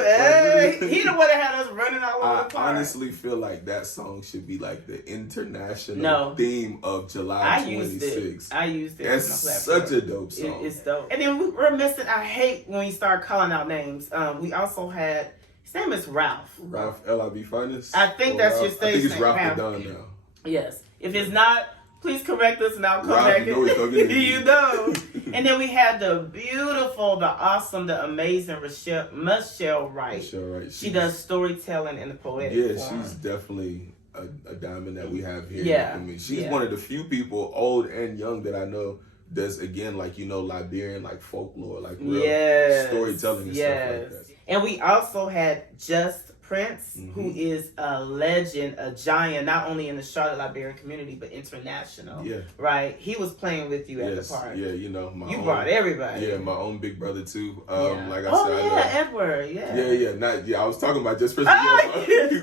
he the one that had us running all over the park. I honestly feel like that song should be like the international theme of July 26th. I used it. That's such a dope song. It's dope. And then we're missing. I hate when we start calling out names. We also had. His name is Ralph. Ralph LIB Finest. I think that's your stage name. I think it's Ralph the Don now. Yes. If it's not, please correct us and I'll come back. You know. And then we had the beautiful, the awesome, the amazing Michelle Wright. She does storytelling in the poetic form. She's definitely a diamond that we have here. Yeah. I mean, she's one of the few people, old and young, that I know does, again, like, Liberian, like, folklore, like, real storytelling and stuff like that. And we also had Just Prince, who is a legend, a giant, not only in the Charlotte Liberian community, but international. Yeah. Right? He was playing with you at the party. Yeah, you brought everybody. Yeah, my own big brother, too. Like I said, I know. Edward, I was talking about Just Prince.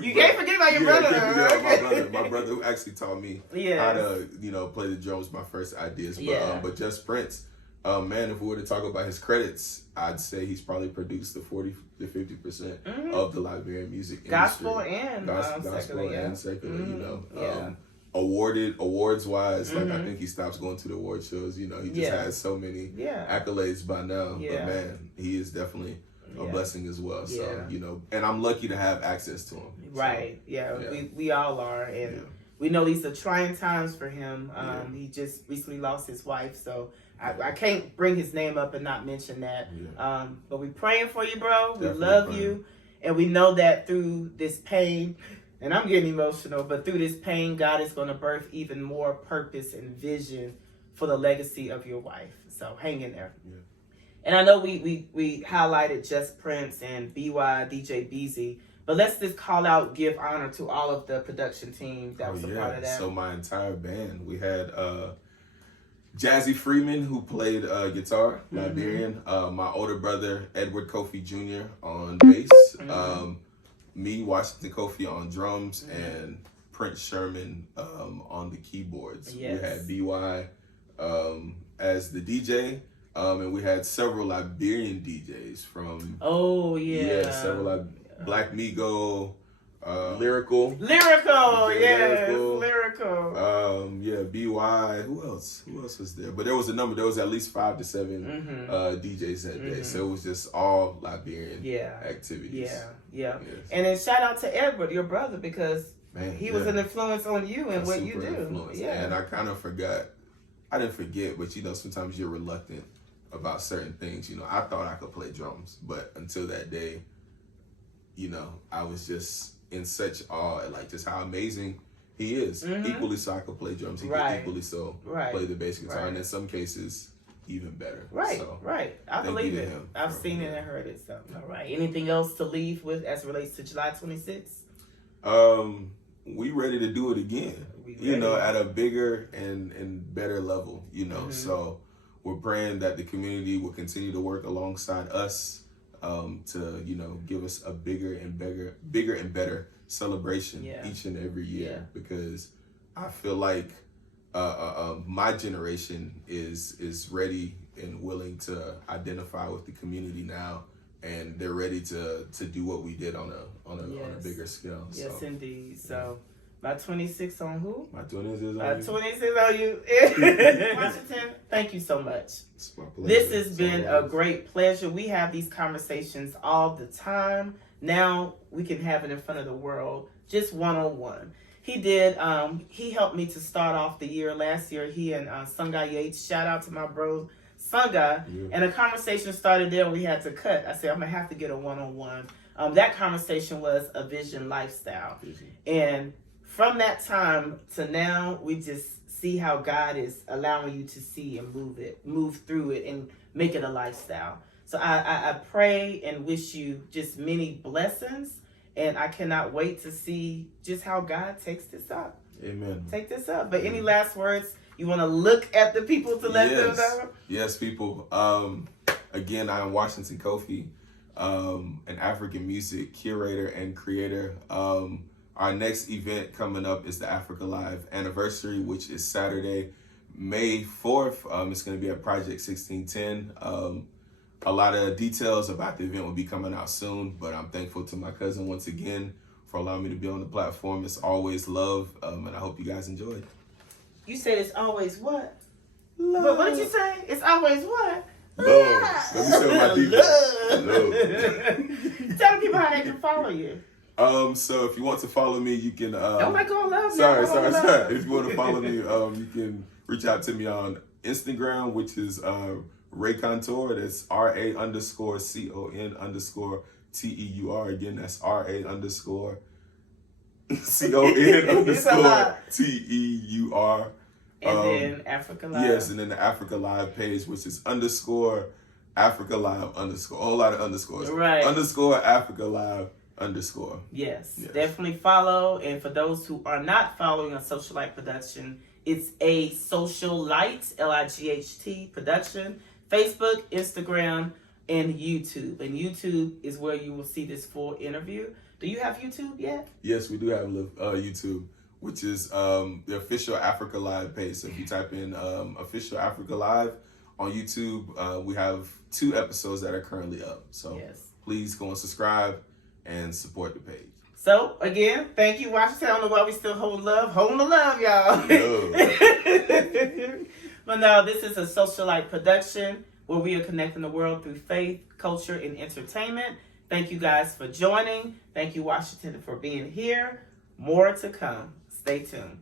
You can't forget about your brother. My brother who actually taught me how to, play the drums, my first ideas. But Just Prince, man, if we were to talk about his credits, I'd say he's probably produced the 40 to 50% of the Liberian music industry. Gospel and secular, awards wise, like I think he stops going to the award shows. He just has so many accolades by now. But man, he is definitely a blessing as well. So and I'm lucky to have access to him. Right. So, we all are, and we know these are trying times for him. He just recently lost his wife, so I can't bring his name up and not mention that. But we're praying for you, bro. We love you. And we know that through this pain, and I'm getting emotional, but through this pain, God is going to birth even more purpose and vision for the legacy of your wife. So hang in there. Yeah. And I know we highlighted Just Prince and BY, DJ Beezy, but let's just give honor to all of the production team that was a part of that. So my entire band, we had Jazzy Freeman, who played guitar, Liberian. My older brother, Edward Kofi Jr. on bass. Me, Washington Kofi on drums, and Prince Sherman on the keyboards. Yes. We had BY as the DJ. And we had several Liberian DJs from... several Black Migo, Lyrical. Lyrical. BY. Who else was there? But there was a number. There was at least 5 to 7 DJs that day. So it was just all Liberian activities. Yes. And then shout out to Edward, your brother, because he was an influence on you and what you do. And I kind of forgot. I didn't forget, but sometimes you're reluctant about certain things. I thought I could play drums, but until that day, I was just in such awe at like just how amazing he is. Equally so I could play drums, he could equally so play the bass guitar, and in some cases even better. I believe it. I've seen it and heard it. So all right. Anything else to leave with as it relates to July 26th? We ready to do it again. At a bigger and better level. So we're praying that the community will continue to work alongside us to give us a bigger and better celebration each and every year, because I feel like my generation is ready and willing to identify with the community now, and they're ready to do what we did on a bigger scale. Yes, indeed. So. My 26 on who? My 26 on you. My 26 on you. Washington, thank you so much. It's my pleasure. This has been a great pleasure. We have these conversations all the time. Now we can have it in front of the world, just one-on-one. He did. He helped me to start off the year last year. He and Sungai Yates. Shout out to my bro, Sungai. Yeah. And a conversation started there. We had to cut. I said, I'm going to have to get a one-on-one. That conversation was a vision lifestyle. And from that time to now, we just see how God is allowing you to see and move through it and make it a lifestyle. So I pray and wish you just many blessings, and I cannot wait to see just how God takes this up. Amen. Take this up. But any last words you want to look at the people to let them know? Yes, people. Again, I am Washington Kofi, an African music curator and creator. Our next event coming up is the Africa Live anniversary, which is Saturday, May 4th. It's going to be at Project 1610. A lot of details about the event will be coming out soon, but I'm thankful to my cousin once again for allowing me to be on the platform. It's always love, and I hope you guys enjoyed. You said it's always what? Love. What did you say? It's always what? Love. Let me tell my people. Love. Tell people how they can follow you. So if you want to follow me, you can. Oh my God, love. Sorry. If you want to follow me, you can reach out to me on Instagram, which is Ray Contour. That's RA_CON_TEUR. Again, that's RA_CON_TEUR. CON_TEUR. And then Africa Live. Yes, and then the Africa Live page, which is _Africa Live _ a whole lot of underscores. Right. _Africa Live _ Yes, definitely follow. And for those who are not following a Socialite production, it's a Socialite, LIGHT production, Facebook, Instagram, and YouTube. And YouTube is where you will see this full interview. Do you have YouTube yet? Yes, we do have YouTube, which is the official Africa Live page. So if you type in official Africa Live on YouTube, we have 2 episodes that are currently up. So please go and subscribe and support the page. So again, thank you, Washington. I don't know why we still holding the love, y'all. But no, this is a Socialite production where we are connecting the world through faith, culture, and entertainment. Thank you guys for joining. Thank you, Washington, for being here. More to come. Stay tuned.